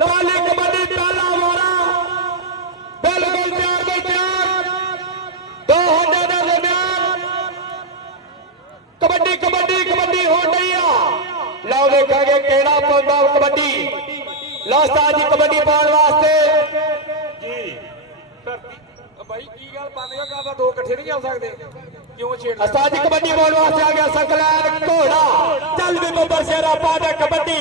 पाली कबड्डी पहला वारा बिल्कुल तैयार भाई तैयार दो हड्डे के दरम्यान कबड्डी कबड्डी कबड्डी हो रही है लो देखेंगे केड़ा पाउंदा कबड्डी लो उस्ताद जी कबड्डी पाउण वास्ते जी भाई की गल बंद करदा दो इकट्ठे नहीं आ सकदे क्यों छेड़ उस्ताद जी कबड्डी पाउण वास्ते आ गया सकलैन घोड़ा चल भी बब्बर शेरा पा दे कबड्डी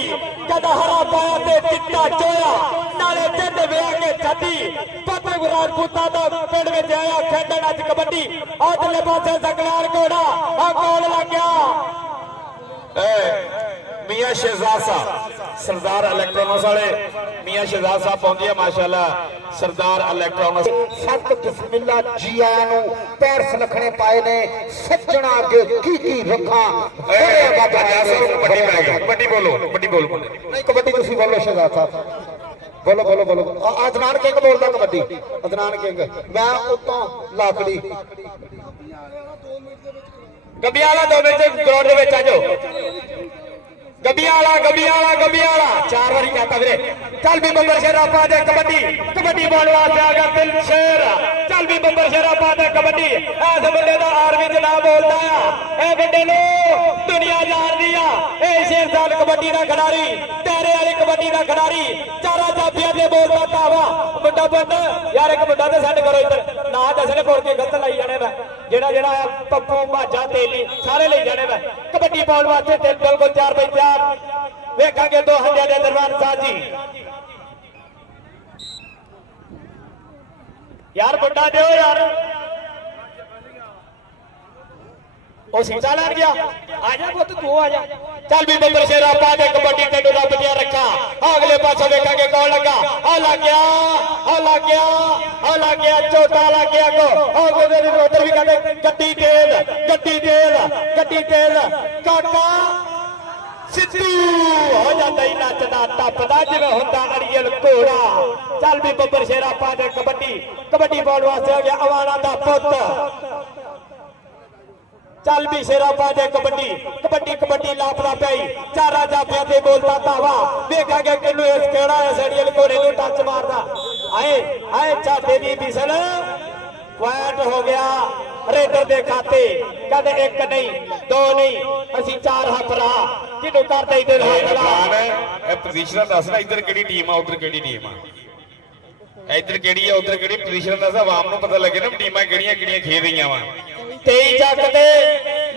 कदा हरा पाया ते चिट्टा चोया नाले जिंद विआह के छड्डी पतंग राजपूतां दा पिंड विच आया खेडण अज कबड्डी अगले पासे सकलैन घोड़ा आ गोल लग गया मियां शहजाद साहब सरदार इलेक्ट्रॉनिक्स वाले मियां शहजाद साहब पहुंचे माशाल्लाह सरदार इलेक्ट्रॉनिक्स सत बिस्मिल्ला जी आया नु पैर सलखने पाए ने सज्जणा अगे की रखा कबड्डी बोलो नहीं कबड्डी तुसी बोलो शहजाद साहब बोलो बोलो बोलो अदनान किंग बोलदा कबड्डी अदनान किंग मैं उतों लाकड़ी गबियाला 2 मिनट ग्राउंड दे विच आ जाओ गबियाला 4 बारी कहता वीरे चल भी बब्बर शेरा पा दे कबड्डी कबड्डी बोल वास्ते आ गया दिल शेर चल भी बब्बर शेरा पा दे कबड्डी ऐस बंदे दा आर्मी च ना बोलदा आ ए बंदे नो दुनिया जान दी आ ए शेर साल कबड्डी दा खिडारी तेरे वाली कबड्डी दा खिडारी चारा जाफिया दे बोलदा तावा मुंडा बंद यार एक मुंडा ते सेंड करो इधर ना दसने कोर के गलत लाई जाने वा जेड़ा जेड़ा पप्पू भाजा तेली सारे ले जाने वा कबड्डी बोल वास्ते ते बिल्कुल तैयार भाई तैयार वेखांगे 2 हंडिया दे दरबार साहब जी यार बड़ा दो यार ओ सीटा लग गया आजा पुत तू आजा चल भी बब्बर शेरा पा दे कबड्डी तेनू रब दिया रखा अगले पासे वेखांगे कौन लगा आ लग गया आ लग गया आ लग गया चौथा लग गया को उधर भी कहते गड्डी तेल काका सिद्धू हो जाता ही नचदा टपदा जिवें हुंदा अड़ियल घोड़ा चल भी बब्बर शेरा पा दे कबड्डी बॉल वास्ते हो गया अवाना दा पुत चल भी शेरा पा दे कबड्डी लापड़ा पई चारा जाफिया ते बोलदा धावा वेखांगे किन्नू इस केड़ा इस अड़ियल घोड़े नूं टच मारदा आए छाते दी बिसल पॉइंट हो गया रेडर दे खाते कदे 1 नहीं 2 नहीं असी 4 हथ रहा किन्नू करदे इधर ए पोजीशन दसना इधर केड़ी टीम आ उधर केड़ी टीम आ इधर केड़ी है उधर केड़ी पोजीशन दस आवाम नूं पता लगे ना टीमां केड़ियां खेल रहीआं वा 23 जग दे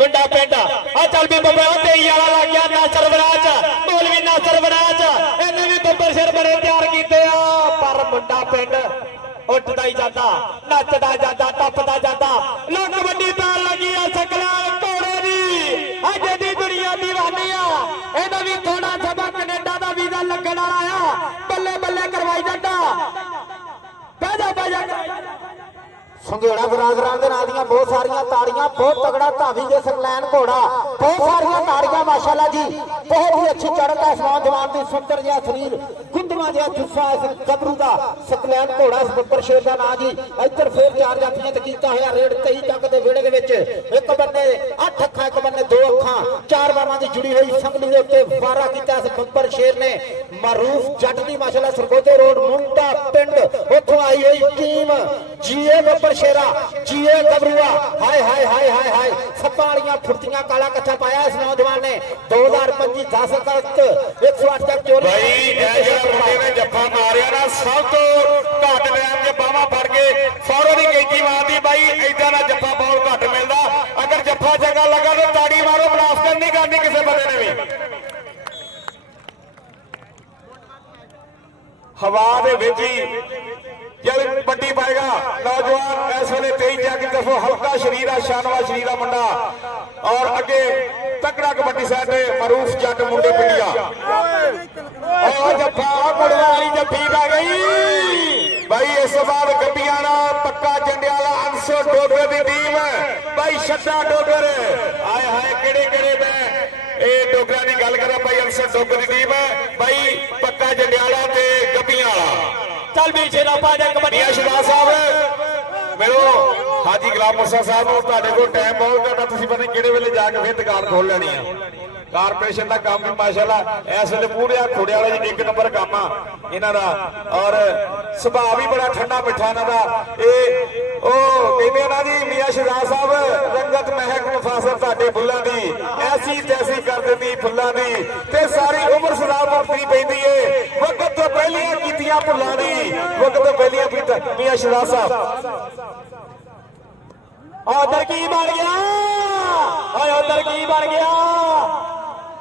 मुंडा पिंड आ चल भी बब्बर 23 वाला लग गया नासर वराज मौलवी नासर वराज इन्हें भी बब्बर सिर बड़े तैयार कीते आ पर मुंडा पिंड उठदा ही जाता नचदा जाता टपदा जाता लो कबड्डी पैर लगी आ सकला घोड़े दी अज दी दुनिया दीवानी आ इहदा भी थोड़ा सभा कनेडा दा वीजा लगण वाला आ बल्ले बल्ले करवाई जाता बाजा संघेड़ा बरादरां दे नाल दियां बहुत सारियां ताड़ियां बहुत तगड़ा धावी जे सकलैन घोड़ा बहुत सारियां ताड़ियां माशाअल्लाह जी बहुत ही अच्छी चढ़त आसमान जवान दी सुंदर जिहा शरीर गुंदवा जिहा जुस्सा इस गबरू दा सकलैन घोड़ा इस बब्बर शेर दा नाम जी इधर फिर 4 जाफियां ते कीता होया रेड 23 तक दे विहड़े दे विच एक बन्ने 8 अखां एक बन्ने 2 अखां 4 बावां दी जुड़ी हुई संगली दे उत्ते वारा कीता इस बब्बर शेर ने मारूफ जट दी माशाअल्लाह सरगोदे रोड मुंडा पिंड उत्थों आई हुई टीम जीए बब्बर शेरा जीए गबरूआ हाय हाय हाय हाय हाय सप्पा वालियां फुर्तियां काला कच्चा पाया इस नौजवान ने 2025 10 अगस्त 108 तक चोरी भाई ए जेड़ा मुंडे ने जफ्फा मारिया ना सब तो घट टाइम जे बावा फड़ के फौरन ही कैची मारदी भाई ऐदा दा जफ्फा बहुत घट मिलदा अगर जफ्फा जगह लगा तो ताड़ी मारो मुनाफिकत नहीं करनी किसी बंदे ने भी हवा दे विच ही जब बड्डी पाएगा नौजवान इस वे 23 जग दसो हल्का शरीर आ शानवा शरीर आ मुंडा और अगे तकड़ा कबड्डी साइड मरूफ जट मुंडे पिंडिया जफ्फा वाली जफ्फी पै गई भाई इस बाद गड्डियां पक्का जंडियाला अंसो डोगर की टीम भाई छड्डा डोगर आए हाय केड़े केड़े मैं डोगरा की गल करा भाई अंसो डोगर की टीम भाई पक्का जंडियाला ते गड्डियां वाला चल भी शेरा पा दे कबड्डी शहबाज साहब मिलो हाजी गुलाम मुसा साहब को टाइम बहुत घटा तुम पता किहड़े वेले जाके फिर दुकान खोल लेनी है ਕਾਰਪੋਰੇਸ਼ਨ ਦਾ ਕੰਮ ਵੀ ਮਾਸ਼ਾਅੱਲਾ ਇਸ ਵੇਲੇ ਪੂਰੇ ਖੋੜੇ ਵਾਲੇ ਜੀ ਇੱਕ ਨੰਬਰ ਕੰਮ ਆ ਇਹਨਾਂ ਦਾ ਔਰ ਸੁਭਾਅ ਵੀ ਬੜਾ ਠੰਡਾ ਮਿੱਠਾ ਇਹਨਾਂ ਦਾ ਇਹ ਉਹ ਕਹਿੰਦੇ ਨਾ ਜੀ ਮੀਆਂ ਸ਼ਹਜ਼ਾਦ ਸਾਹਿਬ ਰੰਗਤ ਮਹਿਕ ਮੁਫਾਸਰ ਤੁਹਾਡੇ ਫੁੱਲਾਂ ਦੀ ਐਸੀ ਤੈਸੀ ਕਰ ਦਿੰਦੀ ਫੁੱਲਾਂ ਦੀ ਤੇ ਸਾਰੀ ਉਮਰ ਸਦਾ ਭੁਗਤਣੀ ਪੈਂਦੀ ਏ ਵਕਤ ਤੋਂ ਪਹਿਲੀਆਂ ਕੀਤੀਆਂ ਭੁੱਲਾਂ ਦੀ ਵਕਤ ਤੋਂ ਪਹਿਲੀਆਂ ਮੀਆਂ ਸ਼ਹਜ਼ਾਦ ਸਾਹਿਬ ਉਧਰ ਕੀ ਬਣ ਗਿਆ ਓਏ ਉਧਰ ਕੀ ਬਣ ਗਿਆ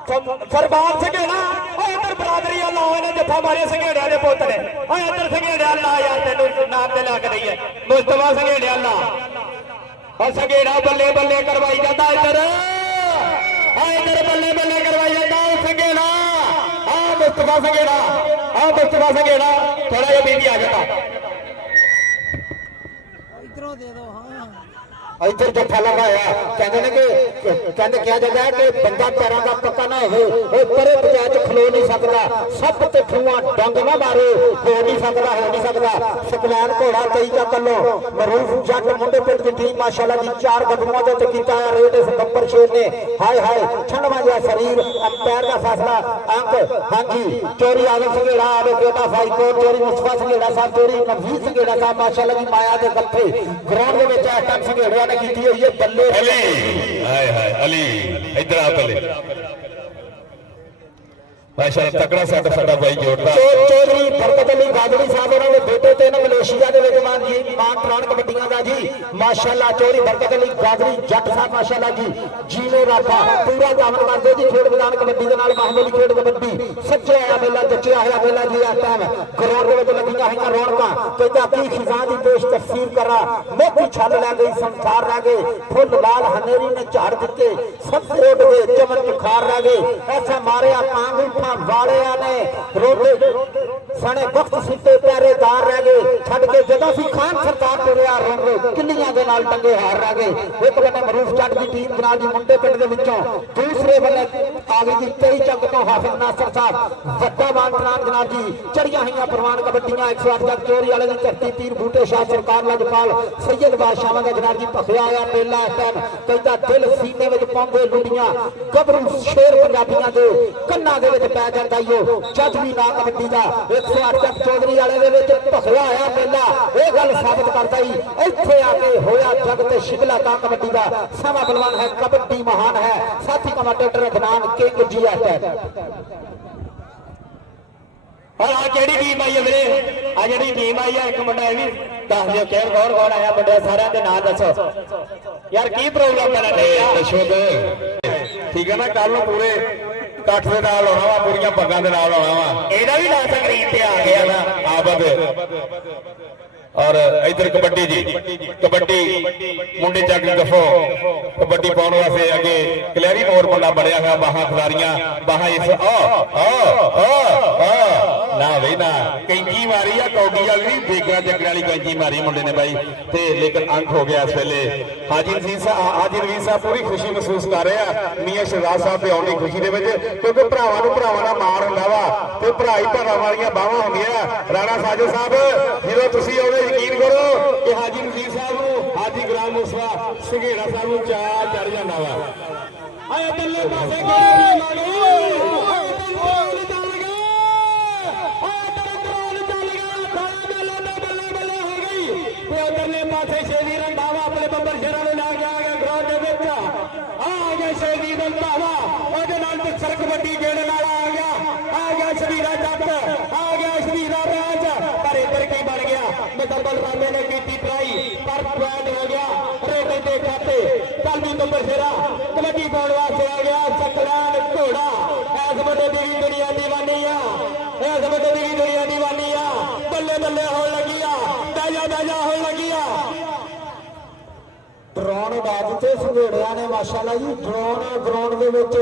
ਸਰਬਾਰ ਸੰਘੇੜਾ ਓਏ ਇੱਧਰ ਬਰਾਦਰੀ ਵਾਲਾ ਹੋਏ ਨੇ ਜੱਫਾ ਮਾਰੇ ਸੰਘੇੜਿਆਂ ਦੇ ਪੁੱਤ ਨੇ ਓਏ ਇੱਧਰ ਸੰਘੇੜਿਆਂ ਲਾ ਯਾਰ ਤੈਨੂੰ ਨਾਮ ਤੇ ਲੱਗ ਰਹੀ ਹੈ ਮੁਸਤਫਾ ਸੰਘੇੜਿਆਂ ਲਾ ਓ ਸੰਘੇੜਾ ਬੱਲੇ ਬੱਲੇ ਕਰਵਾਈ ਜਾਂਦਾ ਇੱਧਰ ਓ ਇੱਧਰ ਬੱਲੇ ਬੱਲੇ ਕਰਵਾਈ ਜਾਂਦਾ ਉਹ ਸੰਘੇੜਾ ਆ ਮੁਸਤਫਾ ਸੰਘੇੜਾ ਥੋੜਾ ਜਿਹਾ ਬੀਬੀ ਆ ਜਾਂਦਾ ਇਧਰੋਂ ਦੇ ਦੋ ਹਾਂ ਇੱਧਰ ਜੱਫਾ ਲਗਾਇਆ ਕਹਿੰਦੇ ਨੇ ਕਿ ਕਿਹਾ ਜਾਂਦਾ ਹੈ ਕਿ ਬੰਦਾ ਪੈਰਾਂ ਦਾ ਪੱਕਾ ਨਾ ਹੋਵੇ ਉਹ ਪਰੇ ਪੰਚਾਇਤ ਚ ਖਲੋ ਨਹੀਂ ਸਕਦਾ ਸਭ ਤੇ ਖੂਆਂ ਡੰਗ ਨਾ ਮਾਰੇ ਹੋ ਨਹੀਂ ਸਕਦਾ ਸਕਲੈਨ ਘੋੜਾ 23 ਦਾ ਕੱਲੋ ਮਰੂਫ ਜੱਟ ਮੁੰਡੇ ਪਿੰਡ ਦੀ ਟੀਮ ਮਾਸ਼ਾਅੱਲਾ ਜੀ 4 ਕਦਮਾਂ ਦੇ ਉੱਤੇ ਕੀਤਾ ਹੈ ਰੇਡ ਇਸ ਬੱਬਰ ਸ਼ੇਰ ਨੇ ਹਾਏ ਠੰਡਵਾ ਜਿਹਾ ਸਰੀਰ ਅੰਪਾਇਰ ਦਾ ਫੈਸਲਾ ਅੰਕ ਹਾਂਜੀ ਚੋਰੀ ਆਦਮ ਸੰਘੇੜਾ ਆਵੇ ਬੇਟਾ ਫਾਈਕੋਟ ਚੋਰੀ ਮੁਸਤਫਾ ਸੰਘੇੜਾ ਸਾਹਿਬ ਚੋਰੀ ਨਵੀਰ ਸੰਘੇੜਾ ਸਾਹਿਬ ਮਾਸ਼ਾਅੱਲਾ ਜੀ ਮਾਇਆ ਦੇ ਗੱਫੇ ਗਰਾਊਂਡ ਦੇ ਵਿੱਚ ਇਸ ਟਾਈਮ ਸੰਘੇੜਿਆਂ ਨੇ ਕੀਤੀ ਹੋਈ ਹੈ ਬੱਲੇ ਅਲੀ ਹਾਏ ਅਲੀ ਇੱਧਰ ਆ ਪਹਿਲੇ ਮਾਸ਼ਾਅੱਲਾ ਤਕੜਾ ਸਾਡਾ ਬਾਈ ਜੋੜਦਾ ਚੌਧਰੀ ਬਰਕਤ ਅਲੀ ਗਾਜੜੀ ਸਾਹਿਬ ਉਹਨਾਂ ਦੇ ਬੇਟੇ ਤੇ ਨਾ ਮਲੇਸ਼ੀਆ ਦੇ ਵਿੱਚ ਮਾਨ ਪ੍ਰਾਣ ਕਬੱਡੀਆਂ ਦਾ ਜੀ ਮਾਸ਼ਾਅੱਲਾ ਚੌਧਰੀ ਬਰਕਤ ਅਲੀ ਗਾਜੜੀ ਜੱਟ ਸਾਹਿਬ ਮਾਸ਼ਾਅੱਲਾ ਜੀ ਜੀਵੇ ਰਾਖਾ ਪੂਰਾ ਕੰਮ ਕਰਦੇ ਜੀ ਖੇਡ ਮੈਦਾਨ ਕਬੱਡੀ ਦੇ ਨਾਲ ਮਾਹੌਲੀ ਖੇਡ ਕਬੱਡੀ ਸੱਚਿਆ ਹੋਇਆ ਮੇਲਾ ਜੱਚਿਆ ਹੋਇਆ ਮੇਲਾ ਜੀ ਇਸ ਟਾਈਮ ਗਰਾਊਂਡ ਦੇ ਵਿੱਚ ਲੱਗੀਆਂ ਹੋਈਆਂ ਰੌਣਕਾਂ ਕਹਿੰਦਾ ਕੀ ਖਿਜ਼ਾਂ ਦੀ ਪੇਸ਼ ਤਫਸੀਰ ਕਰਾਂ ਮੋਤੀ ਛੱਲ ਲੈ ਗਈ ਸੰਸਾਰ ਰਹਿ ਗਏ ਫੁੱਲ ਲਾਲ ਹਨੇਰੀ ਨੇ ਝਾੜ ਦਿੱਤੇ ਸਭ ਉੱਡ ਗਏ ਚਮਨ ਚੁਖਾਰ ਰਹਿ ਗਏ ਐਸਾ ਮਾਰਿਆ ਪਾਂਗੂ ਵਾਲਿਆਂ ਨੇ ਰੋਡੇ ਸਣੇ ਵਕਤ ਸਿੱਤੇ ਪਿਆਰੇਦਾਰ ਰਹਿ ਗਏ ਛੱਡ ਕੇ ਜਦੋਂ ਸੀ ਖਾਨ ਸਰਕਾਰ ਤੁਰਿਆ ਰੋਂਦੇ ਕਿੱਲੀਆਂ ਦੇ ਨਾਲ ਟੰਗੇ ਹਾਰ ਰਹਿ ਗਏ ਇੱਕ ਬੰਨੇ ਮਰੂਫ ਜੱਟ ਦੀ ਟੀਮ ਦੇ ਨਾਲ ਜੀ ਮੁੰਡੇ ਪਿੰਡ ਦੇ ਵਿੱਚੋਂ ਦੂਸਰੇ ਬੰਨੇ ਆ ਗਈ ਜੀ 23 ਚੰਗ ਤੋਂ ਹਾਫਿਜ਼ ਨਾਸਰ ਸਾਹਿਬ ਵੱਡਾ ਮਾਨਤਨਾਮ ਜਨਾਬ ਜੀ ਚੜੀਆਂ ਹੋਈਆਂ ਪ੍ਰਵਾਨ ਕਬੱਡੀਆਂ 108 ਜੱਟ ਚੋਰੀ ਵਾਲੇ ਦੀ ਧਰਤੀ ਪੀਰ ਬੂਟੇ ਸ਼ਾਹ ਸਰਕਾਰ ਲਜਪਾਲ ਸੈਯਦ ਬਾਦਸ਼ਾਹਾਂ ਦਾ ਜਨਾਬ ਜੀ ਭਖਿਆ ਆਇਆ ਮੇਲਾ ਇਸ ਟਾਈਮ ਕਹਿੰਦਾ ਦਿਲ ਸੀਨੇ ਵਿੱਚ ਪਾਉਂਦੇ ਲੁੱਡੀਆਂ ਗੱਭਰੂ ਸ਼ੇਰ ਪੰਜਾਬੀਆਂ ਦੇ ਕੰਨਾਂ ਦੇ ਵਿੱਚ ਪੈ ਜਾਂਦਾ ਈਓ ਜੱਜ ਵੀ ਨਾ ਕਬੱਡੀ ਦਾ 108 ਜੱਟ ਚੌਧਰੀ ਵਾਲੇ ਦੇ ਵਿੱਚ ਭਖਿਆ ਆਇਆ ਮੇਲਾ ਇਹ ਗੱਲ ਸਾਬਤ ਕਰਦਾ ਹੀ ਇੱਥੇ ਆ ਕੇ ਹੋਇਆ ਜਗ ਤੇ ਸ਼ਿਕਲਾ ਤਾਂ ਕਬੱਡੀ ਦਾ ਸਮਾਂ ਬਲਵਾਨ ਹੈ ਕਬੱਡੀ ਮਹਾਨ ਹੈ ਸਾਥੀ ਕਮਾਂਡੇਟਰ ਅਦਨਾਨ ਕਿੰਗ ਜੀ ਹੈ और आ केड़ी टीम आई है मेरे आ जेडी टीम आई है एक मुंडा है भी दस दियो कौन कौन आया मुंडे सारे दे नाम दसो यार की प्रॉब्लम बना रही है दशोद ठीक है ना कल ਨੂੰ ਪੂਰੇ ਕੱਠ ਦੇ ਨਾਲ ਆਉਣਾ ਵਾ ਪੂਰੀਆਂ ਪੱਗਾਂ ਦੇ ਨਾਲ ਆਉਣਾ ਵਾ ਇਹਦਾ ਵੀ ਨਾਂ ਸਕਰੀਨ ਤੇ ਆ ਗਿਆ ਨਾ ਆਬਦ और इधर कबड्डी जी कबड्डी मुंडे चक दफो कबड्डी पाने वास्ते अगे कलैरी मोर मुंडा बढ़िया है बाहां खिलारियां बाहां इस ना भाई ना कैंची मारी है कौडी वाली बेगड़ा जगड़ वाली कैंची मारी मुंडे ने भाई ते लेकिन अंक हो गया इस वेले हाजी नवीर साहब पूरी खुशी महसूस कर रहे हैं मियां शहजाद साहब के आने की खुशी दे विच क्योंकि भरावां नूं भरावां दा मार हुंदा वा ते भरा ही भरावां वालीआं बाहां हुंदियां राणा साजो साहब जदों तुसीं आउणे यकीन करो कि हाजी नवीर साहब नूं हाजी गुलाम मुस्तफा संघेड़ा साहब नूं चाह चढ़ जांदा वा आए बल्ले पासे गोली मारो उधरले पासे शेरी रंधावा अपने बब्बर शेरा ने ला गया ग्राउंड के विच आ गया शेरी रंधावा ओदे नाल ते सरक बड्डी गेड़ नाल आ गया शबीरा जट आ गया शबीरा राज पर इधर की बन गया मुदब्बल रामे ने कीती ट्राई पर पॉइंट हो गया रेडे दे खाते कल भी बब्बर शेरा कबड्डी पाउण वास्ते आ गया सकलैन घोड़ा इस बड़े दी दुनिया दीवानी आ इस बड़े दी दुनिया दीवानी आ बल्ले बल्ले होण लगी आ दाजा होण लगी आ ਡਰੋਨ ਉਡਾ ਦਿੱਤੇ ਸੰਘੇੜਿਆਂ ਨੇ ਮਾਸ਼ਾਅੱਲਾ ਜੀ ਡਰੋਨ ਗਰਾਊਂਡ ਦੇ ਵਿੱਚ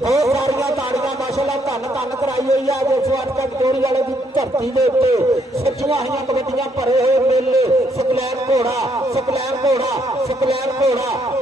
ਬਹੁਤ ਸਾਰੀਆਂ ਤਾੜੀਆਂ ਮਾਸ਼ਾਅੱਲਾ ਧੰਨ ਕਰਾਈ ਹੋਈ ਆ 108 ਤੱਕ ਚੋਰੀ ਵਾਲੇ ਦੀ ਧਰਤੀ ਦੇ ਉੱਤੇ ਸੱਜੀਆਂ ਹੋਈਆਂ ਕਬੱਡੀਆਂ ਭਰੇ ਹੋਏ ਮੇਲੇ ਸਕਲੈਨ ਘੋੜਾ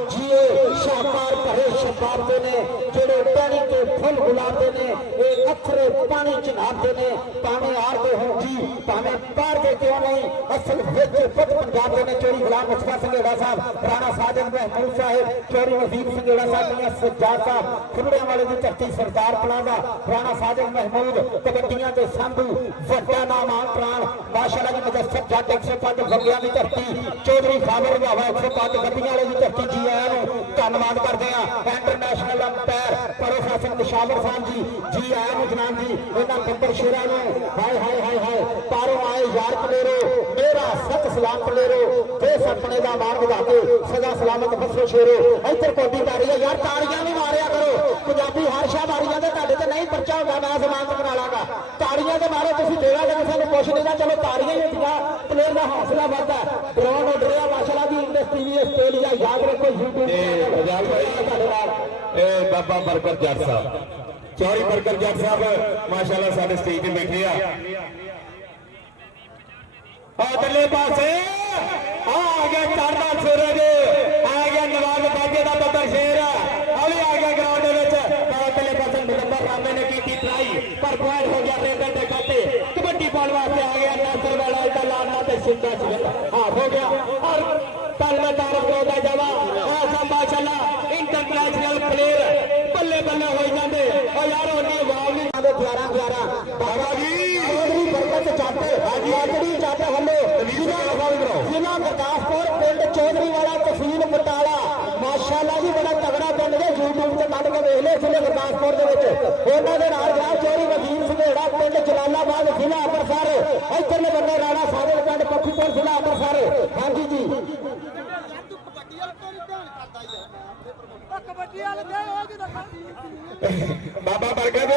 ਜੀਏ ਸ਼ਾਹਕਾਰ ਭਰੇ ਸ਼ਬਾਬ ਦੇ ਨੇ ਜਿਹੜੇ ਟਹਿਣੀ ਤੇ ਫੁੱਲ ਗੁਲਾਬ ਦੇ ਨੇ ਇਹ ਵੱਖਰੇ ਪਾਣੀ ਚ ਨਹਾਉਂਦੇ ਨੇ ਭਾਵੇਂ ਆੜਦੇ ਹੋਣ ਜੀ ਭਾਵੇਂ ਬਾਹਰ ਦੇ ਕਿਉਂ ਨਹੀਂ ਅਸਲ ਵਿੱਚ ਖੁਦ ਪੰਜਾਬ ਦੇ ਨੇ ਚੋਰੀ ਗੁਲਾਮ ਮੁਸਤਫਾ ਸੰਘੇੜਾ ਸਾਹਿਬ ਰਾਣਾ ਸਾਜਦ ਮਹਿਮੂਦ ਸਾਹਿਬ ਚੋਰੀ ਵਜ਼ੀਰ ਸੰਘੇੜਾ ਸਾਹਿਬ ਦੀਆਂ ਸਜਾਦ ਸਾਹਿਬ ਖੁਰੜਿਆਂ ਵਾਲੇ ਦੀ ਧਰਤੀ ਸਰਦਾਰ ਪਲਾਜ਼ਾ ਰਾਣਾ ਸਾਜਦ ਮਹਿਮੂਦ ਕਬੱਡੀਆਂ ਤੇ ਸੰਧੂ ਵੱਡਾ ਨਾਮ ਆਨ ਪ੍ਰਾਣ ਮਾਸ਼ਾਅੱਲਾ ਜੀ ਮੁਜੱਸਰ ਜੱਟ 105 ਬੰਗਿਆਂ ਦੀ ਧਰਤੀ ਚੌਧਰੀ ਖਾਬਰ ਰੰਧਾਵਾ 105 ਗੱਡੀਆਂ ਵਾਲੇ ਦੀ ਧਰਤੀ ਜੀ ਆਇਆਂ ਨੂੰ ਧੰਨਵਾਦ ਕਰਦੇ ਆ ਇੰਟਰਨੈਸ਼ਨਲ ਅੰਪਾਇਰ ਪ੍ਰੋਫੈਸਰ ਨਿਸ਼ਾਵਰ ਖਾਨ ਜੀ ਆਇਆਂ ਨੂੰ ਜਨਾਬ ਜੀ ਇਹਨਾਂ ਬੱਬਰ ਸ਼ੇਰਾਂ ਨੂੰ ਹਾਏ ਹਾਏ ਹਾਏ ਹਾਏ ਪਾਰੋਂ ਆਏ ਯਾਰ ਪਲੇਰੋ ਮੇਰਾ ਸਤ ਸਲਾਮ ਪਲੇਰੋ ਦੇਸ਼ ਆਪਣੇ ਦਾ ਮਾਣ ਵਧਾ ਕੇ ਸਦਾ ਸਲਾਮਤ ਬਸੋ ਸ਼ੇਰੋ ਇੱਧਰ ਕੋਡੀ ਤਾਰੀ ਹੈ ਯਾਰ ਤਾੜੀਆਂ ਵੀ ਮਾਰਿਆ ਕਰੋ ਪੰਜਾਬੀ ਹਰ ਸ਼ਾਹ ਮਾਰੀ ਜਾਂਦੇ ਤੁਹਾਡੇ ਤੇ ਨਹੀਂ ਪਰਚਾ ਹੁੰਦਾ ਮੈਂ ਜ਼ਮਾਨਤ ਕਰਾ ਲਾਂਗਾ ਤਾੜੀਆਂ ਦੇ ਮਾਰੇ ਤੁਸੀਂ ਦੇਵਾਂਗੇ ਕਿਸੇ ਨੂੰ ਪੁੱਛ ਨਹੀਂ ਨਾ ਚਲੋ ਤਾੜੀਆਂ ਹੀ ਹੁੰਦੀਆਂ ਪਲੇਅਰ ਦਾ ਹੌਸਲਾ ਵੱਧਦਾ ਗਰਾਊਂਡ ਉੱਡ ਰਿਹਾ ਮਾਸ਼ਾਅੱਲਾ ਦੀ ਇੰਗਲਿਸ਼ ਟੀਵੀ ਆਸਟ੍ਰੇਲੀਆ ਯਾਦ ਰੱਖੋ YouTube ਪੰਜਾਬ ਭਾਈ ਧੰਨਵਾਦ ਇਹ ਬਾਬਾ ਬਰਕਤ ਜੱਟ ਸਾਹਿਬ ਚੌਰੀ ਬਰਕਤ ਜੱਟ ਸਾਹਿਬ ਮਾਸ਼ਾਅੱਲਾ ਸਾਡੇ ਸਟੇਜ ਤੇ ਬੈਠੇ ਆ ਉਧਰਲੇ ਪਾਸੇ ਆ ਗਿਆ ਚੜ੍ਹਦਾ ਸੂਰਜ ਆ ਗਿਆ ਨਵਾਜ਼ ਬਾਜੇ ਦਾ ਬੱਬਰ ਸ਼ੇਰ ਆ ਵੀ ਆ ਗਿਆ ਗਰਾਊਂਡ ਦੇ ਵਿੱਚ ਉਧਰਲੇ ਪਾਸੇ ਨੰਬਰ ਰਾਮੇ ਨੇ ਕੀਤੀ ਟਰਾਈ ਪਰ ਪੁਆਇੰਟ ਹੋ ਗਿਆ ਤੇ ਦੇ ਖਾਤੇ ਕਬੱਡੀ ਪਾਉਣ ਵਾਸਤੇ ਆ ਗਿਆ ਨਾਸਰ ਵਾਲਾ ਇਹਦਾ ਲਾਣਾ ਤੇ ਸਿੱਧਾ ਹਾਂ ਹੋ ਗਿਆ ਔਰ ਕੱਲ ਮੈਂ ਤਾਰਫ ਦਾ ਜਾਵਾ ਆਸਾ ਮਾਸ਼ਾਅੱਲਾ ਇੰਟਰਨੈਸ਼ਨਲ ਪਲੇਅਰ ਬੱਲੇ ਬੱਲੇ ਹੋਈ ਜਾਂਦੇ ਉਹ ਯਾਰ ਉਹਨੇ ਵਾਲ ਨਹੀਂ 11 ਬਾਬਾ ਜੀ ਚੌਧਰੀ ਬਰਕਤ ਜੱਟ ਹਾਜੀ ਜੱਟ ਹੱਲੇ ਜ਼ਿਲ੍ਹਾ ਗੁਰਦਾਸਪੁਰ ਪਿੰਡ ਚੌਧਰੀ ਵਾਲਾ ਤਹਿਸੀਲ ਬਟਾਲਾ ਮਾਸ਼ਾਅੱਲਾ ਜੀ ਬੜਾ ਤਗੜਾ ਪਿੰਡ ਦੇ YouTube ਤੇ ਕੱਢ ਕੇ ਵੇਖ ਲਿਓ ਜ਼ਿਲ੍ਹੇ ਗੁਰਦਾਸਪੁਰ ਦੇ ਵਿੱਚ ਉਹਨਾਂ ਦੇ ਨਾਲ ਜਨਾਬ ਚੌਧਰੀ ਵਜ਼ੀਰ ਸੰਘੇੜਾ ਪਿੰਡ ਜਲਾਲਾਬਾਦ ਜ਼ਿਲ੍ਹਾ ਅੰਮ੍ਰਿਤਸਰ ਇੱਧਰਲੇ ਬੰਦੇ ਰਾਣਾ ਸਾਜਲ ਪਿੰਡ ਪੱਖੀਪੁਰ ਜ਼ਿਲ੍ਹਾ ਅੰਮ੍ਰਿਤਸਰ ਹਾਂਜੀ ਜੀ ਬਾਬਾ ਬਰਕਤ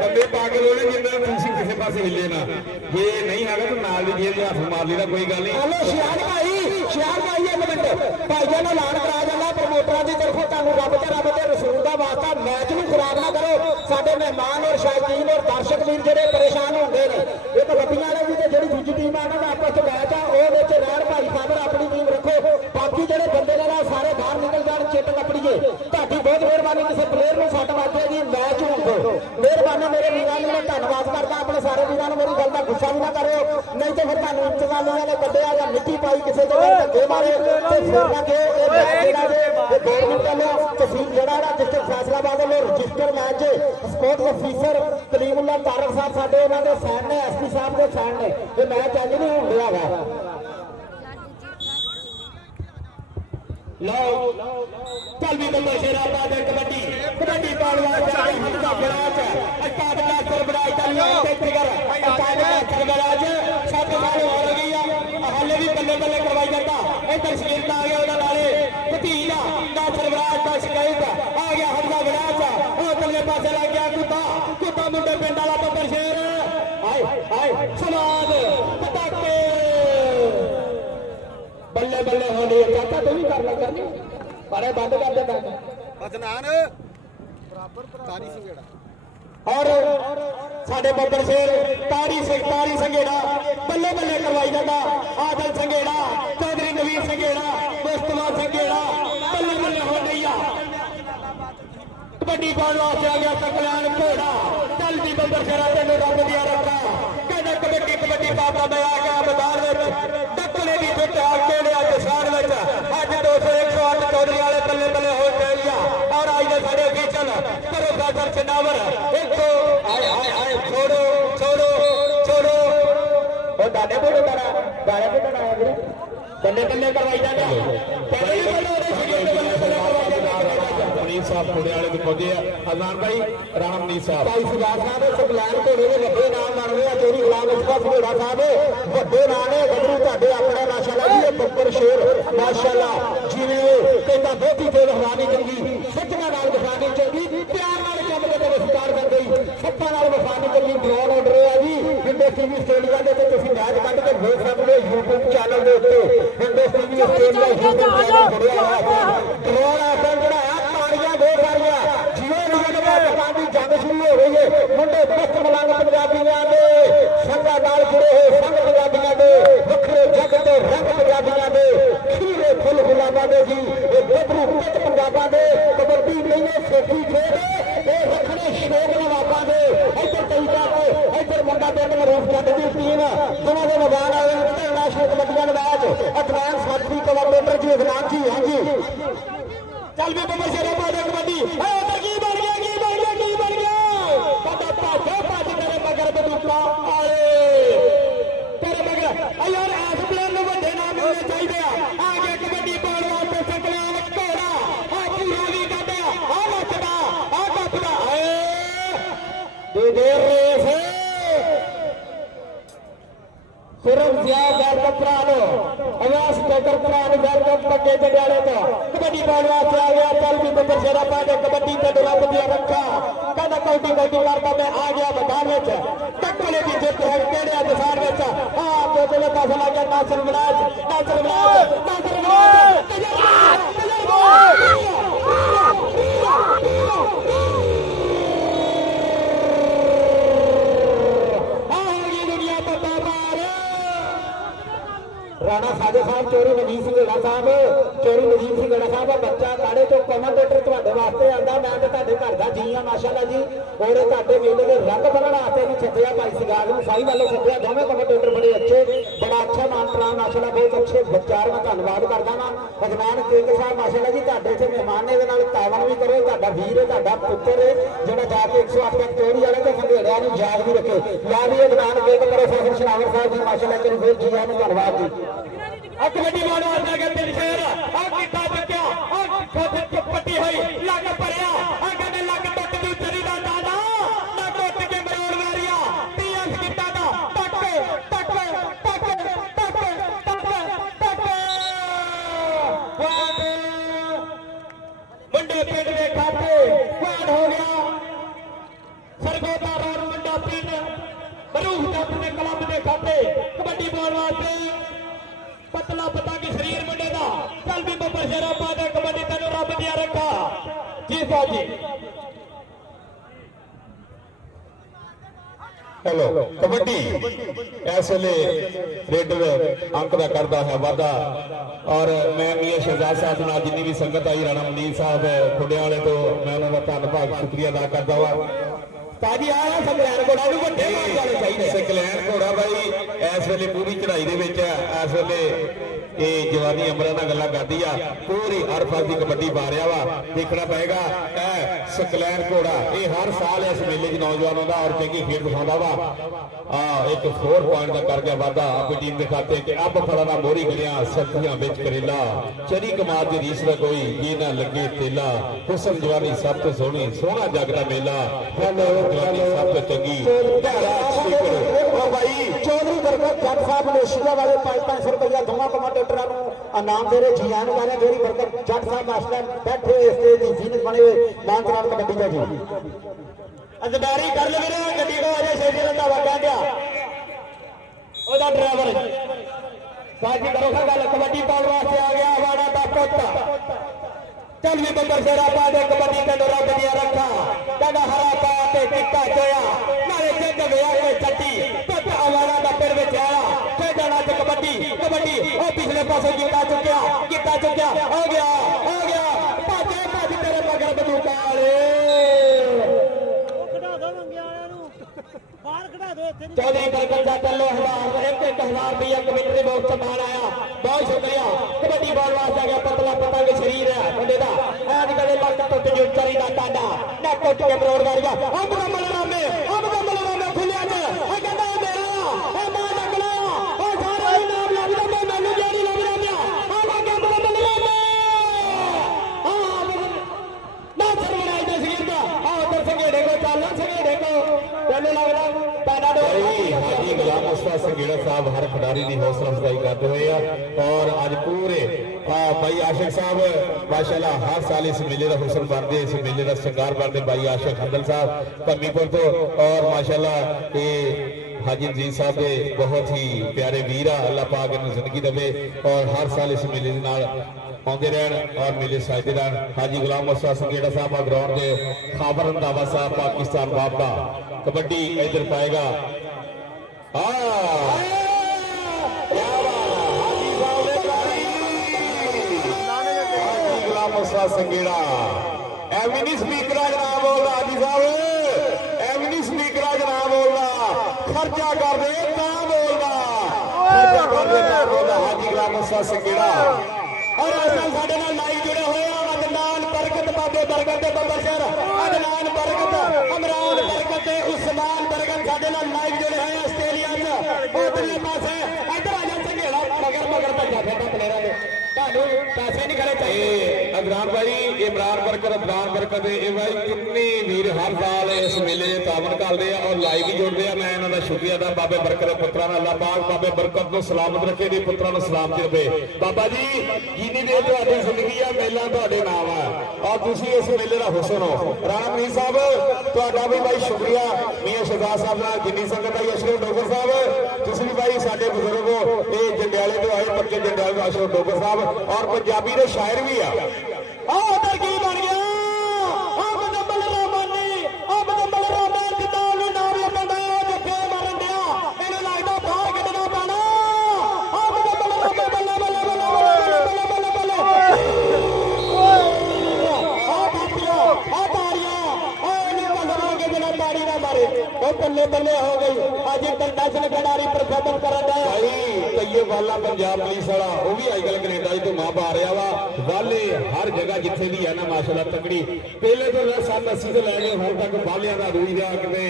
ਬੰਦੇ ਪਾਗਲ ਹੋਣੇ ਜਿੰਨਾ ਤੁਸੀਂ ਕਿਸੇ ਪਾਸੇ ਹਿੱਲੇ ਨਾ ਜੇ ਨਹੀਂ ਹੈਗਾ ਤਾਂ ਨਾਲ ਦੀ ਜੇਬ ਦੇ ਹੱਥ ਮਾਰ ਲਈਦਾ ਕੋਈ ਗੱਲ ਨਹੀਂ ਹਲੋ ਸ਼ਿਆਰ ਭਾਈ ਇੱਕ ਮਿੰਟ ਭਾਈਆਂ ਨੂੰ ਐਲਾਨ ਕਰਾ ਜਾਂਦਾ ਪ੍ਰਮੋਟਰਾਂ ਦੀ ਤਰਫੋਂ ਤੁਹਾਨੂੰ ਰੱਬ ਤੇ ਰਸੂਲ ਦਾ ਵਾਸਤਾ ਮੈਚ ਨੂੰ ਖਰਾਬ ਨਾ ਕਰੋ ਸਾਡੇ ਮਹਿਮਾਨ ਔਰ ਸ਼ਾਇਕੀਨ ਔਰ ਦਰਸ਼ਕ ਵੀਰ ਜਿਹੜੇ ਪਰੇਸ਼ਾਨ ਹੁੰਦੇ ਨੇ ਇਹ ਤਾਂ ਗੱਡੀਆਂ ਵਾਲੇ ਵੀ ਤੇ ਜਿਹੜੀ ਦੂਜੀ ਟੀਮ ਆ ਉਹਨਾਂ ਦਾ ਆਪਸ ਵਿੱਚ ਮੈਚ ਆ ਉਹ ਵਿੱਚ ਰਹਿਣ ਭਾਈ ਸਾਹਿਬ ਆਪਣੀ ਟੀਮ ਰੱਖੋ ਬਾਕੀ ਜਿਹੜੇ ਬੰਦੇ ਨਾਲ ਸਾਰੇ ਬਾਹਰ ਨਿਕਲ ਜਾਣ ਚਿੱਟ ਕੱਪੜੀਏ ਤੁਹਾਡੀ ਬਹੁਤ ਮਿਹਰਬਾਨੀ ਕਿਸੇ ਪਲੇਅਰ ਨੂੰ ਸੱਟ ਵੱਜੇ ਜੀ ਮੈਚ ਹੋਣ ਦਿਓ ਮਿਹਰਬਾਨੀ ਮੇਰੇ ਵੀਰਾਂ ਨੂੰ ਮੈਂ ਧੰਨਵਾਦ ਕਰਦਾ ਆਪਣੇ ਸਾਰੇ ਵੀਰਾਂ ਨੂੰ ਮੇਰੀ ਗੱਲ ਦਾ ਗੁੱਸਾ ਵੀ ਨਾ ਕਰਿਓ ਨਹੀਂ ਤੇ ਫਿਰ ਤੁਹਾਨੂੰ ਇੰਤਜ਼ਾਮੀਆਂ ਨੇ ਕੱਢਿਆ ਜਾਂ ਮਿੱਟੀ ਪਾਈ ਕਿਸੇ ਦੇ ਧੱਕੇ ਮਾਰੇ ਤੇ ਫਿਰ ਨਾ ਕਿ ਇਹ ਮੈਚ ਜਿਹੜਾ ਜੇ ਇਹ ਗੌਰਮੈਂਟ ਵੱਲੋਂ ਤਹਿਸੀਲ ਜਿਹੜਾ ਡਿਸਟ੍ਰਿਕਟ ਫੈਸਲਾਬਾਦ ਵੱਲੋਂ register match sports officer Kalimullah Tariq sahib ਸਾਡੇ ਉਹਨਾਂ ਦੇ ਸਾਈਨ ਨੇ ਐਸਪੀ ਸਾਹਿਬ ਦੇ ਸਾਈਨ ਨੇ ਇਹ ਮੈਚ ਅੱਜ ਨਹੀਂ ਹੋਣ ਰਿਹਾ ਹੈਗਾ ਲਓ ਚੱਲ ਵੀ ਬੰਦਾ ਸ਼ੇਰਾ ਦੇ ਕਬੱਡੀ ਪਾਉਣ ਵਾਸਤੇ ਹਮਜ਼ਾ ਬਰਾਜ ਉਸਤਾਦ ਨਾਸਰ ਬਰਾਜ ਦਾ ਨਾਮ ਤੇ ਫਿਕਰ ਉਸਤਾਦ ਨਾਸਰ ਬਰਾਜ 7 ਸਾਲ ਹੋ ਗਈ ਆ ਹਾਲੇ ਵੀ ਬੱਲੇ ਬੱਲੇ ਕਰਵਾਈ ਜਾਂਦਾ ਇੱਧਰ ਸ਼ਕੀਰ ਆ ਗਿਆ ਉਹਨਾਂ ਨਾਲੇ ਭਤੀਜਾ ਨਾਸਰ ਬਰਾਜ ਦਾ ਸ਼ਿਕਾਇਤ ਆ ਗਿਆ ਹਮਜ਼ਾ ਬਰਾਜ ਉਹ ਬੱਲੇ ਪਾਸੇ ਲੱਗ ਗਿਆ ਕੁੱਤਾ ਮੁੰਡੇ ਪਿੰਡ ਵਾਲਾ ਬੱਬਰ ਸ਼ੇਰ ਹਾਏ ਸਮਾਦ ਪਟਾਕੇ ਬੱਲੇ ਬੱਲੇ ਹੋਣੀ ਚਾਚਾ ਤੂੰ ਵੀ ਕਰ ਲੈ ਕਰਨੀ ਪਰ ਬੰਦ ਕਰ ਦੇ ਬੰਦ ਬਦਨਾਨ ਬਰਾਬਰ ਤਾਰੀ ਸੰਘੇੜਾ ਔਰ ਸਾਡੇ ਬੱਬਰ ਸ਼ੇਰ ਤਾਰੀ ਸੰਘੇੜਾ ਬੱਲੇ ਬੱਲੇ ਕਰਵਾਈ ਜਾਂਦਾ ਆਦਲ ਸੰਘੇੜਾ ਚੌਧਰੀ ਨਵੀਰ ਸੰਘੇੜਾ ਮੁਸਤਫਾ ਸੰਘੇੜਾ ਬੱਲੇ ਬੱਲੇ ਹੋ ਗਈ ਆ ਕਬੱਡੀ ਪਾਉਣ ਵਾਸਤੇ ਆ ਗਿਆ ਸਕਲਾਨ ਘੋੜਾ ਚੱਲਦੀ ਬੱਬਰ ਸ਼ੇਰਾ ਤੈਨੂੰ ਰੱਬ ਦੀਆਂ ਰੱਖਾਂ ਕਹਿੰਦਾ ਕਬੱਡੀ ਪਾਪਾ ਮੈਂ ਆ ਗਿਆ ਮੈਦਾਨ ਵਿੱਚ ਡੱਕਲੇ ਦੀ ਫਿੱਟ ਆ ਕਿਹੜੇ ਅੱਜ ਸਾਲ ਵਿੱਚ ਅੱਜ 200-108 ਚੌਧਰੀ ਵਾਲੇ ਬੱਲੇ ਬੱਲੇ ਹੋ ਗਏ ਆ ਔਰ ਅੱਜ ਦੇ ਸਾਡੇ ਫੀਚਰ ਪ੍ਰੋਫੈਸਰ ਚਨਾਵਰ ਇੱਕੋ ਆਏ ਛੋੜੋ ਉਹ ਡਾਡੇ ਬੋਲੋ ਵੀਰੇ ਬੱਲੇ ਬੱਲੇ ਕਰਵਾਈ ਜਾਂਦਾ ਪਹਿਲੇ ਵੀ ਬੱਲੇ ਉਹਦੇ ਸ਼ਰੀਰ ਤੇ ਬੱਲੇ ਬੱਲੇ ਕਰਵਾਈ ਜਾਂਦਾ ਮਨੀਸ਼ ਸਾਹਿਬ ਥੋੜੇ ਵਾਲੇ ਤੋਂ ਪਹੁੰਚੇ ਆ ਅਜ਼ਾਨ ਭਾਈ ਰਾਣਾ ਮਨੀਸ਼ ਸਾਹਿਬ ਭਾਈ ਸਰਦਾਰ ਸਾਹਿਬ ਸੁਖਲੈਨ ਘੋੜੇ ਦੇ ਵੱਡੇ ਨਾਮ ਬਣਦੇ ਆ ਚੋਰੀ ਗੁਲਾਮ ਮੁਸਤਫਾ ਸੰਘੇੜਾ ਸਾਹਿਬ ਵੱਡੇ ਨਾਂ ਨੇ ਗੱਭਰੂ ਤੁਹਾਡੇ ਆਪਣਾ ਮਾਸ਼ਾਅੱਲਾ ਜੀ ਇਹ ਬੱਬਰ ਸ਼ੇਰ ਮਾਸ਼ਾਅੱਲਾ ਜਿਵੇਂ ਉਹ ਕਹਿੰਦਾ ਬਹੁਤੀ ਤੇ ਵਫਾਨੀ ਚੰਗੀ ਸੱਚਾਂ ਨਾਲ ਵਫਾਨੀ ਚੰਗੀ ਪਿਆਰ ਨਾਲ ਕੰਮ ਦੇ ਵਿਸਤਾਰ ਕਰ ਗਈ ਸੱਚਾਂ ਨਾਲ ਵਫਾਨੀ ਚੰਗੀ ਡਰੋਨ ਉੱਡ ਰਿਹਾ ਜੀ ਹਿੰਦੂ ਟੀਵੀ ਆਸਟ੍ਰੇਲੀਆ ਦੇ ਤੇ ਤੁਸੀਂ ਮੈਚ ਕੱਢ ਕੇ ਦੇਖ ਸਕਦੇ ਹੋ YouTube ਚੈਨਲ ਦੇ ਉੱਤੇ Hindu TV Australia YouTube channel ਜੁੜਿਆ ਹੋਇਆ ਡਰੋਨ ਆਸਨ ਚੜਾਇਆ ਤਾੜੀਆਂ ਬਹੁਤ ਸਾਰੀਆਂ ਜਿਵੇਂ ਨੌਜਵਾਨ ਦੀ ਜੰਗ ਸ਼ੁਰੂ ਹੋ ਗਈ ਹੈ ਮੁੰਡੇ ਬਸਤ ਮਲੰਗ ਪੰਜਾਬੀਆਂ ਦੇ ਸੰਘਾਂ ਨਾਲ ਜੁੜੇ ਹੋਏ ਸੰਘ ਪੰਜਾਬੀਆਂ ਦੇ ਵੱਖਰੇ ਜੱਗ ਤੇ ਰੰਗ ਪੰਜਾਬੀਆਂ ਦੇ ਖੀਰੇ ਫੁੱਲ ਗੁਲਾਬਾਂ ਦੇ ਜੀ ਇਹ ਗੱਭਰੂ ਪਿੱਟ ਪੰਜਾਬਾਂ ਦੇ ਕਬੱਡੀ ਨਹੀਂ ਸੋਖੀ ਖੇਡ ਇਹ ਰੱਖਣੇ ਸ਼ੌਕ ਨਵਾਬਾਂ ਦੇ ਇੱਧਰ ਸਾਡੇ ਮਰੂਫ ਜੱਟ ਦੀ ਟੀਮ ਜਿਨ੍ਹਾਂ ਦੇ ਮੈਦਾਨ ਆਏ ਇੰਟਰਨੈਸ਼ਨਲ ਕਬੱਡੀਆਂ ਦਾ ਮੈਚ ਐਡਵਾਂਸ 60 ਕਿਲੋਮੀਟਰ ਜੀ ਇਨਾਮ ਜੀ ਹਾਂਜੀ ਚੱਲ ਵੀ ਬੰਬਰ ਸ਼ੇਰਾ ਪਾ ਦੇ ਕਬੱਡੀ ਕੀ ਬਣ ਗਿਆ ਸਾਡਾ ਭੱਜ ਤੇਰੇ ਮਗਰ ਬੰਦੂਕਾਂ ਆਏ ਤੇਰੇ ਮਗਰ ਯਾਰ ਐਸ ਪਲੇਅਰ ਨੂੰ ਵੱਡੇ ਨਾਮ ਮਿਲਣੇ ਚਾਹੀਦੇ ਆ ਅੱਗੇ ਕਬੱਡੀ ਪਾਉਣ ਵਾਸਤੇ ਸਕਲਾਨ ਘੋੜਾ ਪੂਰਾ ਵੀ ਕੱਢਿਆ ਨੱਚਦਾ ਗੱਪਦਾ ਦੇ ਰੇਸ ਸਿਰਫ ਜ਼ਿਆਦਾ ਭਰਾ ਨੂੰ ਅਵਾਸ ਟੋਕਰ ਭਰਾ ਨੂੰ ਵੈਲਕਮ ਪੱਕੇ ਜੰਡਿਆਲੇ ਤੋਂ ਕਬੱਡੀ ਪਾਉਣ ਵਾਸਤੇ ਆ ਗਿਆ ਚੱਲ ਵੀ ਬੰਬਰ ਸ਼ੇਰਾ ਪਾ ਦੇ ਕਬੱਡੀ ਤੇ ਰੱਬ ਦੀਆਂ ਰੱਖਾ ਕਹਿੰਦਾ ਕੌਡੀ ਕਰਦਾ ਮੈਂ ਆ ਗਿਆ ਮੈਦਾਨ ਵਿੱਚ ਟੱਕਲੇ ਦੀ ਜਿੱਤ ਹੈ ਕਿਹੜੇ ਦਸਾਰ ਵਿੱਚ ਕੋਲੇ ਪਾਸ ਲਾ ਗਿਆ ਨਾਸਰ ਮਰਾਜ ਰਾਣਾ ਸਾਜੇ ਸਾਹਿਬ ਚੋਰੀ ਨਜੀਬ ਸਿੰਘੜਾ ਸਾਹਿਬ ਬੱਚਾ ਕਾੜੇ ਤੋਂ ਕਮੈਂਟੇਟਰ ਤੁਹਾਡੇ ਵਾਸਤੇ ਆਂਦਾ ਮੈਂ ਤੇ ਤੁਹਾਡੇ ਘਰ ਦਾ ਜੀ ਆ ਮਾਸ਼ਾਅੱਲਾ ਜੀ ਔਰ ਤੁਹਾਡੇ ਮੇਲੇ ਦੇ ਰੰਗ ਬੰਨਣ ਵਾਸਤੇ ਵੀ ਛੱਡਿਆ ਭਾਈ ਸਿਗਾਰ ਨੂੰ ਸਾਈ ਵੱਲੋਂ ਛੱਡਿਆ ਦੋਵੇਂ ਕਮੈਂਟੇਟਰ ਬੜੇ ਅੱਛੇ ਬੜਾ ਅੱਛਾ ਮਾਨਪ੍ਰਾਨ ਮਾਸ਼ਾਅੱਲਾ ਬਹੁਤ ਅੱਛੇ ਵਿਚਾਰ ਮੈਂ ਧੰਨਵਾਦ ਕਰਦਾ ਹਾਂ ਅਜਮਾਨ ਸਿੰਘ ਸਾਹਿਬ ਮਾਸ਼ਾਅੱਲਾ ਜੀ ਤੁਹਾਡੇ ਇੱਥੇ ਮਹਿਮਾਨ ਨੇ ਦੇ ਨਾਲ ਤਾਵਨ ਵੀ ਕਰੋ ਤੁਹਾਡਾ ਵੀਰ ਹੈ ਤੁਹਾਡਾ ਪੁੱਤਰ ਹੈ ਜਿਹੜਾ ਜਾ ਕੇ 108 ਤੱਕ ਚੋਰੀ ਵਾਲੇ ਤੇ ਸੰਘੇੜਿਆਂ ਨੂੰ ਯਾਦ ਵੀ ਰੱਖੇ ਲਾ ਵੀ ਅਜਮਾਨ ਸਿੰਘ ਕਰੋ ਫਸਲ ਸ਼ਨਾਵਰ ਸਾਹਿਬ ਜੀ ਮਾਸ਼ਾਅੱਲਾ ਕਰੀ ਫਿਰ ਜੀ ਨੂੰ ਧੰਨਵਾਦ ਜੀ ਕਬੱਡੀ ਬਾਲ ਵਾਸਤੇ ਗਿਆ ਤਿੰਨ ਸ਼ੇਰ ਕੀਤਾ ਚੱਕਿਆ ਪੱਟੀ ਹੋਈ ਲੱਗ ਭਰਿਆ ਕਹਿੰਦੇ ਲੱਗ ਟੁੱਟ ਜੂ ਚਰੀ ਦਾ ਦਾਦਾ ਨਾ ਟੁੱਟ ਕੇ ਮਰੋੜ ਵਾਰੀਆ ਪੀਐਸ ਕੀਤਾ ਦਾ ਟੱਕ ਮੁੰਡੇ ਪਿੰਡ ਦੇ ਖਾਤੇ ਵਾਰ ਹੋ ਗਿਆ ਸਰਗੋਦਾ ਰੋਡ ਮੁੰਡਾ ਪਿੰਡ ਬਰੂਹ ਜੱਟ ਦੇ ਕਲੱਬ ਦੇ ਖਾਤੇ ਕਬੱਡੀ ਬਾਲ ਵਾਸਤੇ ਪਤਲਾ ਪਤੰਗ ਸਰੀਰ ਮੁੰਡੇ ਦਾ ਚੱਲ ਵੀ ਬੱਬਰ ਸ਼ੇਰਾ ਪਾ ਦੇ ਕਬੱਡੀ ਤੈਨੂੰ ਰੱਬ ਦੀਆਂ ਰੱਖਾ ਜੀ ਸਾਹਿਬ ਜੀ ਹੈਲੋ ਕਬੱਡੀ ਇਸ ਵੇਲੇ ਰੇਡਰ ਅੰਕ ਦਾ ਕਰਦਾ ਹੈ ਵਾਧਾ ਔਰ ਮੈਂ ਮੀਆਂ ਸ਼ਹਿਜ਼ਾਦ ਸਾਹਿਬ ਨਾਲ ਜਿੰਨੀ ਵੀ ਸੰਗਤ ਆਈ ਰਾਣਾ ਮਨੀਰ ਸਾਹਿਬ ਖੁੱਡਿਆਂ ਵਾਲੇ ਤੋਂ ਮੈਂ ਉਹਨਾਂ ਦਾ ਧੰਨਵਾਦ ਸ਼ੁਕਰੀਆ ਅਦਾ ਕਰਦਾ ਹਾਂ ਤਾਜੀ ਆਇਆ ਸਕਲੈਨ ਘੋੜਾ ਨੂੰ ਵੱਡੇ ਮਾਰ ਜਾਣੇ ਚਾਹੀਦੇ ਸਕਲੈਨ ਘੋੜਾ ਬਾਈ ਇਸ ਵੇਲੇ ਪੂਰੀ ਚੜਾਈ ਦੇ ਵਿੱਚ ਇਸ ਵੇਲੇ ਇਹ ਜਵਾਨੀ ਅਮਰਾਂ ਨਾਲ ਗੱਲਾਂ ਕਰਦੀ ਆ ਪੂਰੀ ਹਰ ਪਾਸ ਦੀ ਕਬੱਡੀ ਪਾ ਰਿਹਾ ਵਾ ਦੇਖਣਾ ਪਏਗਾ ਇਹ ਸਕਲੈਨ ਘੋੜਾ ਇਹ ਹਰ ਸਾਲ ਇਸ ਮੇਲੇ 'ਚ ਨੌਜਵਾਨਾਂ ਦਾ ਔਰ ਚੰਗੀ ਖੇਡ ਦਿਖਾਉਂਦਾ ਵਾ ਇੱਕ 4 ਪੁਆਇੰਟ ਦਾ ਕਰ ਗਿਆ ਵਾਧਾ ਆਪਣੀ ਟੀਮ ਦੇ ਖਾਤੇ ਤੇ ਅੱਬ ਫੜਾ ਦਾ ਮੋਰੀ ਗੜਿਆ ਸੱਤੀਆਂ ਵਿੱਚ ਕਰੇਲਾ ਚਰੀ ਕਮਾਲ ਦੀ ਰੀਸ ਦਾ ਕੋਈ ਇਹ ਨਾ ਲੱਗੇ ਤੇਲਾ ਹੁਸਨ ਜਵਾਨੀ ਸਭ ਤੋਂ ਸੋਹਣਾ ਜੱਗ ਦਾ ਮੇਲਾ ਜਵਾਨੀ ਸਭ ਤੋਂ ਚੰਗੀ ਭਾਈ ਚੌਧਰੀ ਬਰਕਤ ਜੱਟ ਸਾਹਿਬ ਮਲੇਸ਼ੀਆ ਵਾਲੇ 500 ਰੁਪਇਆ ਦੋਵਾਂ ਕਮਾਂਡੇਟਰਾਂ ਨੂੰ ਇਨਾਮ ਦੇ ਰਹੇ ਜੀ ਆਨ ਵਾਲੇ ਮੇਰੀ ਬਰਕਤ ਜੱਟ ਸਾਹਿਬ ਮਾਸਟਰ ਬੈਠੇ ਇਸ ਤੇ ਦੀ ਜੀਨਤ ਬਣੇ ਹੋਏ ਮਾਨਕਰਾਲ ਕਬੱਡੀ ਦਾ ਜੀ ਅਜ਼ਦਾਰੀ ਕਰ ਲਵੇ ਨਾ ਗੱਡੀ ਕੋ ਅਜੇ ਸ਼ੇਰੀ ਰੰਧਾਵਾ ਕਹਿ ਗਿਆ ਉਹਦਾ ਡਰਾਈਵਰ ਸਾਜੀ ਕਰੋਗਾ ਗੱਲ ਕਬੱਡੀ ਪਾਉਣ ਵਾਸਤੇ ਆ ਗਿਆ ਵਾੜਾ ਦਾ ਪੁੱਤ ਚੱਲ ਵੀ ਬੱਬਰ ਸ਼ੇਰਾ ਪਾ ਦੇ ਕਬੱਡੀ ਤੇ ਰੱਬ ਦੀਆਂ ਰੱਖਾ ਕਹਿੰਦਾ ਹਰਾ ਪਾ ਤੇ ਚਿੱਟਾ ਚੋਇਆ ਨਾਲੇ ਜੱਗ ਵਿਆਹ ਕੇ ਛੱਟੀ ਪੁੱਤ ਆਵਾਰਾ ਦਾ ਪਿਰ ਵਿੱਚ ਆਇਆ ਖੇਡਣਾ ਚ ਕਬੱਡੀ ਉਹ ਪਿਛਲੇ ਪਾਸੇ ਕੀਤਾ ਚੁੱਕਿਆ ਹੋ ਗਿਆ ਭੱਜ ਤੇਰੇ ਮਗਰ ਬੰਦੂਕਾਂ ਵਾਲੇ ਖੜਾ ਦੋ ਮੰਗਿਆ ਵਾਲਿਆਂ ਨੂੰ ਬਾਹਰ ਖੜਾ ਦੋ ਇੱਥੇ ਚੌਧਰੀ ਬਰਕਤ ਦਾ ਚੱਲੋ 1000 ਰੁਪਇਆ ਕਮੇਟੀ ਬਹੁਤ ਸਮਾਨ ਆਇਆ ਬਹੁਤ ਸ਼ੁਕਰੀਆ ਕਬੱਡੀ ਬਾਲ ਵਾਸਤੇ ਆ ਗਿਆ ਪਤਲਾ ਪਤੰਗ ਸਰੀਰ ਹੈ ਮੁੰਡੇ ਦਾ ਅੱਜ ਕੱਲ੍ਹ ਲੱਕ ਟੁੱਟ ਜੂ ਚਰੀ ਦਾ ਟਾਡਾ ਨਾ ਟੁੱਟ ਕੇ ਮਰੋੜ ਵਾਰੀਆ ਅੰਬ ਦਾ ਮਲਰਾਮੇ ਖੁੱਲਿਆ ਨੇ ਕਹਿੰਦਾ ਮੇਰਾ ਮਾਂ ਲੱਗਣਾ ਸਾਰਾ ਨਾਮ ਲੱਗਦਾ ਮੈਨੂੰ ਜਿਹੜੀ ਲੱਗਦਾ ਪਿਆ ਲੱਗੇ ਮਲਰਾਮੇ ਨਾ ਸਰਵਣਾਈ ਦੇ ਸਰੀਰ ਦਾ ਉਧਰ ਸੰਘੇੜੇ ਕੋ ਚੱਲ ਸੰਘੇੜੇ ਕੋ ਤੈਨੂੰ ਲੱਗਦਾ ਪੈਦਾ ਹਾਜੀ ਗੁਲਾਮ ਮੁਸਤਫਾ ਸੰਘੇੜਾ ਸਾਹਿਬ ਹਰ ਖਿਡਾਰੀ ਦੀ ਹੌਸਲਾ ਅਫਜ਼ਾਈ ਕਰਦੇ ਹੋਏ ਆ ਔਰ ਅੱਜ ਪੂਰੇ भाई आशिक साहब माशाल्लाह हर साल इस मेले का हुसन बनते इस मेले का श्रृंगार बनते भाई आशिक हंदल साहब कमीपुर तो और माशाल्लाह ये हाजी नजीर साहब के बहुत ही प्यारे वीर आ अल्लाह पाक इन्हें जिंदगी देवे और हर साल इस मेले के नाल आते रहन और मेले साजते रहन हाजी गुलाम मुस्तफा संघेड़ा साहब ग्राउंड के खाबर रंधावा साहब पाकिस्तान बाप का कबड्डी इधर पाएगा मुस्तफा संघेड़ा एवनी स्पीकर जनाब बोल रहा हाजी साहब एवनी स्पीकर जनाब बोल रहा ਖਰਚਾ ਕਰਦੇ ਤਾਂ ਬੋਲਦਾ, ਖਰਚਾ ਕਰਦੇ ਤਾਂ ਬੋਲਦਾ। ਹਾਜੀ ਗੁਲਾਮ ਮੁਸਤਫਾ ਸੰਗੇੜਾ ਔਰ ਇਸ ਨਾਲ ਸਾਡੇ ਨਾਲ ਲਾਈਵ ਜੁੜੇ ਹੋਏ ਆ ਅਦਨਾਨ ਬਰਕਤ ਬਾਬੇ ਬਰਕਤ ਦੇ ਬੱਬਰ ਸ਼ਹਿਰ, ਅਦਨਾਨ ਬਰਕਤ, ਅਮਰਾਨ ਬਰਕਤ ਤੇ ਉਸਮਾਨ ਬਰਕਤ ਸਾਡੇ ਨਾਲ ਲਾਈਵ ਜੁੜੇ ਹੋਏ ਆ ਆਸਟ੍ਰੇਲੀਆ 'ਚ। ਉਧਰਲੇ ਪਾਸੇ ਇੱਧਰ ਆ ਜਾ ਸੰਘੇੜਾ ਮਗਰ ਭੱਜਾ ਫਿਰਦਾ ਪਲੇਅਰਾਂ ਦੇ, ਤੁਹਾਨੂੰ ਪੈਸੇ ਨਹੀਂ ਖੜੇ ਚਾਹੀਦੇ। ਅਦਨਾਨ ਭਾਈ ਇਮਰਾਨ ਬਰਕਤ, ਅਦਨਾਨ ਬਰਕਤ ਇਹ ਭਾਈ ਕਿੰਨੇ ਵੀਰ ਹਰ ਸਾਲ ਇਸ ਮੇਲੇ ਦੇ ਤਾਵਨ ਕਰਦੇ ਆ ਔਰ ਲਾਈਵ ਵੀ ਜੁੜਦੇ ਆ। ਮੈਂ ਇਹਨਾਂ ਦਾ ਸ਼ੁਕਰੀਆ ਦਾ ਬਾਬੇ ਬਰਕਤ ਦੇ ਪੁੱਤਰਾਂ ਦਾ ਅੱਲਾਹ ਪਾਕ ਬਾਬੇ ਬਰਕਤ ਨੂੰ ਸਲਾਮਤ ਰੱਖੇ, ਦੇ ਪੁੱਤਰਾਂ ਨੂੰ ਸਲਾਮਤ ਰੱਖੇ। ਬਾਬਾ ਜੀ ਜਿੰਨੀ ਦੇਰ ਤੁਹਾਡੀ ਜ਼ਿੰਦਗੀ ਆ ਮੇਲਾ ਤੁਹਾਡੇ ਨਾਮ ਆ ਔਰ ਤੁਸੀਂ ਇਸ ਮੇਲੇ ਦਾ ਹੁਸਨ ਹੋ। ਰਾਣਾ ਮੀਰ ਸਾਹਿਬ ਤੁਹਾਡਾ ਵੀ ਭਾਈ ਸ਼ੁਕਰੀਆ, ਮੀਆਂ ਸ਼ਹਜ਼ਾਦ ਸਾਹਿਬ ਨਾਲ ਜਿੰਨੀ ਸੰਗਤ ਆਈ, ਅਸ਼ਰਫ ਡੋਗਰ ਸਾਹਿਬ ਤੁਸੀਂ ਵੀ ਭਾਈ ਸਾਡੇ ਬਜ਼ੁਰਗ ਹੋ, ਇਹ ਜੰਡਿਆਲੇ ਤੋਂ ਆਏ, ਪੱਕੇ ਜੰਡਿਆਲੇ ਤੋਂ ਅਸ਼ਰਫ ਡੋਗਰ ਸਾਹਿਬ ਔਰ ਪੰਜਾਬੀ ਦੇ ਸ਼ਾਇਰ ਵੀ ਆ। ਉਧਰ ਕੀ ਬਣ ਗਿਆ ਅਬਦੁਲ ਰਹਿਮਾਨੀ, ਅਬਦੁਲ ਰਹਿਮਾਨ ਜਿੱਦਾਂ ਉਹਨੂੰ ਨਾਮ ਲੱਭਦਾ ਜਿੱਥੇ ਮਰਨ ਦਿਆ ਇਹਨੂੰ ਲੱਗਦਾ ਬਾਹਰ ਕੱਢਣਾ ਪੈਣਾ। ਅਬਦੁਲ ਰਹਿਮਾਨ ਬੱਲੇ ਬੱਲੇ ਬੱਲੇ ਬੱਲੇ ਬੱਲੇ ਬੱਲੇ ਆ ਬਾਪੀਆਂ ਆ ਤਾੜੀਆਂ ਇਹਨੂੰ ਬੰਦਵਾਂਗੇ ਜਿਹੜਾ ਤਾੜੀ ਨਾ ਮਾਰੇ ਉਹ ਬੱਲੇ ਬੱਲੇ ਹੋ ਗਈ। ਅੱਜ ਇੰਟਰਨੈਸ਼ਨਲ ਖਿਡਾਰੀ ਪਰਫਾਰਮੈਂਸ ਕਰਨ ਦਾ ਭਾਈ ਕਈਏ ਵਾਲਾ ਪੰਜਾਬ ਪੁਲਿਸ ਵਾਲਾ ਉਹ ਵੀ ਅੱਜ ਕੱਲ ਕੈਨੇਡਾ ਤੋਂ ਮਾਂ ਪਾ ਰਿਹਾ ਵਾ। ਵਾਲੇ ਹਰ ਜਗ੍ਹਾ ਜਿੱਥੇ ਵੀ ਹੈ ਨਾ ਮਾਸ਼ਾਅੱਲਾ ਤਕੜੀ, ਪਹਿਲੇ ਤੋਂ 80 ਤੋਂ ਲੈ ਕੇ ਹੁਣ ਤੱਕ ਵਾਲਿਆਂ ਦਾ ਰੂਈ ਦਾ ਕਿਤੇ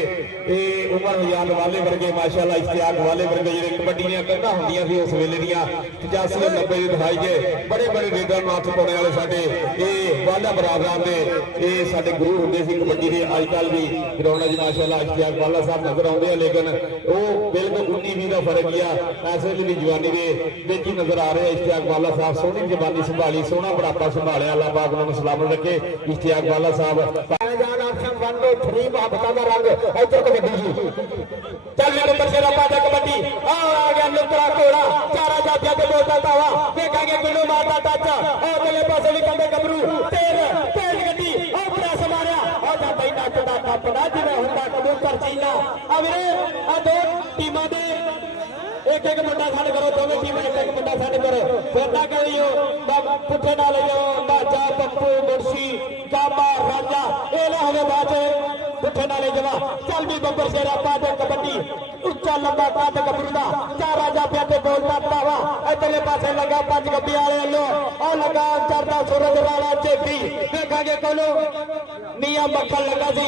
ਇਹ ਉਮਰ ਹਜ਼ਾਰ ਵਾਲੇ ਵਰਗੇ ਮਾਸ਼ਾਅੱਲਾ ਇਸ਼ਤਿਆਕ ਵਾਲੇ ਵਰਗੇ ਜਿਹੜੇ ਕਬੱਡੀ ਦੀਆਂ ਕੰਧਾਂ ਹੁੰਦੀਆਂ ਸੀ ਉਸ ਵੇਲੇ ਦੀਆਂ 85 90 ਦੇ ਦਿਖਾਈ ਗਏ ਬੜੇ ਬੜੇ ਲੀਡਰ ਨੂੰ ਹੱਥ ਪਾਉਣੇ ਵਾਲੇ ਸਾਡੇ ਇਹ ਵਾਲਾ ਬਰਾਦਰਾਂ ਦੇ ਇਹ ਸਾਡੇ ਗੁਰੂ ਹੁੰਦੇ ਸੀ ਕਬੱਡੀ ਦੇ। ਅੱਜ ਕੱਲ ਵੀ ਗਰਾਊਂਡਾਂ 'ਚ ਮਾਸ਼ਾਅੱਲਾ ਇਸ਼ਤਿਆਕ ਵਾਲਾ ਸਾਹਿਬ ਨਜ਼ਰ ਆਉਂਦੇ ਆ, ਲੇਕਿਨ ਉਹ ਬਿਲਕੁਲ 19-20 ਦਾ ਫਰਕ ਹੀ ਆ। ਇਸ ਵੇਲੇ ਵੀ ਜਵਾਨੀ ਦੇ ਵਿੱਚ ਹੀ ਨਜ਼ਰ ਆ ਰਿਹਾ ਇਸ਼ਤਿਆਕ ਵਾਲਾ ਸਾਹਿਬ, ਸੋਹਣੀ ਜਵਾਨੀ ਸੰਭਾਲੀ, ਸੋਹਣਾ ਬੁਢਾਪਾ ਸੰਭਾਲਿਆ। ਅੱਲਾਹ ਪਾਕ ਉਹਨਾਂ ਨੂੰ ਸਲਾਮਤ ਰੱਖੇ। ਇਸ਼ਤਿਆਕ ਵਾਲਾ ਸਾਹਿਬ ਜਾਨ ਆਪਸ਼ਨ 1 2 3 ਮੁਹੱਬਤਾਂ ਦਾ ਰੰਗ ਇੱਧਰ ਕਬੱਡੀ ਜੀ ਚੱਲ ਨੰਬਰ ਸ਼ੇਰਾ ਪਾ ਦੇ ਕਬੱਡੀ ਆ ਗਿਆ ਲੁੱਤਰਾ ਘੋੜਾ ਚਾਰਾ ਜਾਜਾ ਤੇ ਬੋਲਦਾ ਤਾਵਾ ਵੇਖਾਂਗੇ ਕਿੰਨੂੰ ਮਾਰਦਾ ਟੱਚ ਉਹ ਅਗਲੇ ਪਾਸੇ ਵੀ ਕੰਦੇ ਗੱਭਰੂ ਤੇਜ਼ ਗੱਡੀ ਉਹ ਪ੍ਰੈਸ ਮਾਰਿਆ ਉਹ ਜਾਂਦਾ ਹੀ ਨੱਚਦਾ ਟੱਪਦਾ ਜਿਵੇਂ ਹੁੰਦਾ ਕਬੂਤਰ ਚੀਨਾ। ਆ ਵੀਰੇ ਆ ਦੋ ਟੀਮਾਂ ਦੇ ਇੱਕ ਮੁੰਡਾ ਛੱਡ ਕਰੋ, ਦੋਵੇਂ ਟੀਮਾਂ ਇੱਕ ਮੁੰਡਾ ਛੱਡ ਕਰੋ, ਫਿਰ ਨਾ ਕਰਿਓ ਪੁੱਠੇ ਨਾਲ ਲਿਓ ਬਾਜਾ ਪੱਪੂ ਮੁਰਸ਼ੀ ਕਾਮਾ ਰਾਜਾ ਇਹ ਨਾ ਹੋਵੇ ਬਾਅਦ ਪੁੱਠੇ ਨਾਲੇ ਜਵਾ। ਚੱਲ ਵੀ ਬੱਬਰ ਸ਼ੇਰਾ ਪਾ ਦੇ ਕਬੱਡੀ ਉੱਚਾ ਲੰਬਾ ਕੱਦ ਗੱਭਰੂ ਦਾ ਚਾਰ ਰਾਜਾ ਪਿਆ ਤੇ ਬੋਲਦਾ ਪਾਵਾ ਇੱਧਰਲੇ ਪਾਸੇ ਲੱਗਾ ਪੰਜ ਗੱਬੀ ਵਾਲੇ ਵੱਲੋਂ ਉਹ ਲੱਗਾ ਚਰਦਾ ਸੂਰਜ ਰਾਣਾ ਚੇਪੀ ਵੇਖਾਂਗੇ ਕੋਲੋਂ ਮੀਆਂ ਮੱਖਣ ਲੱਗਾ ਸੀ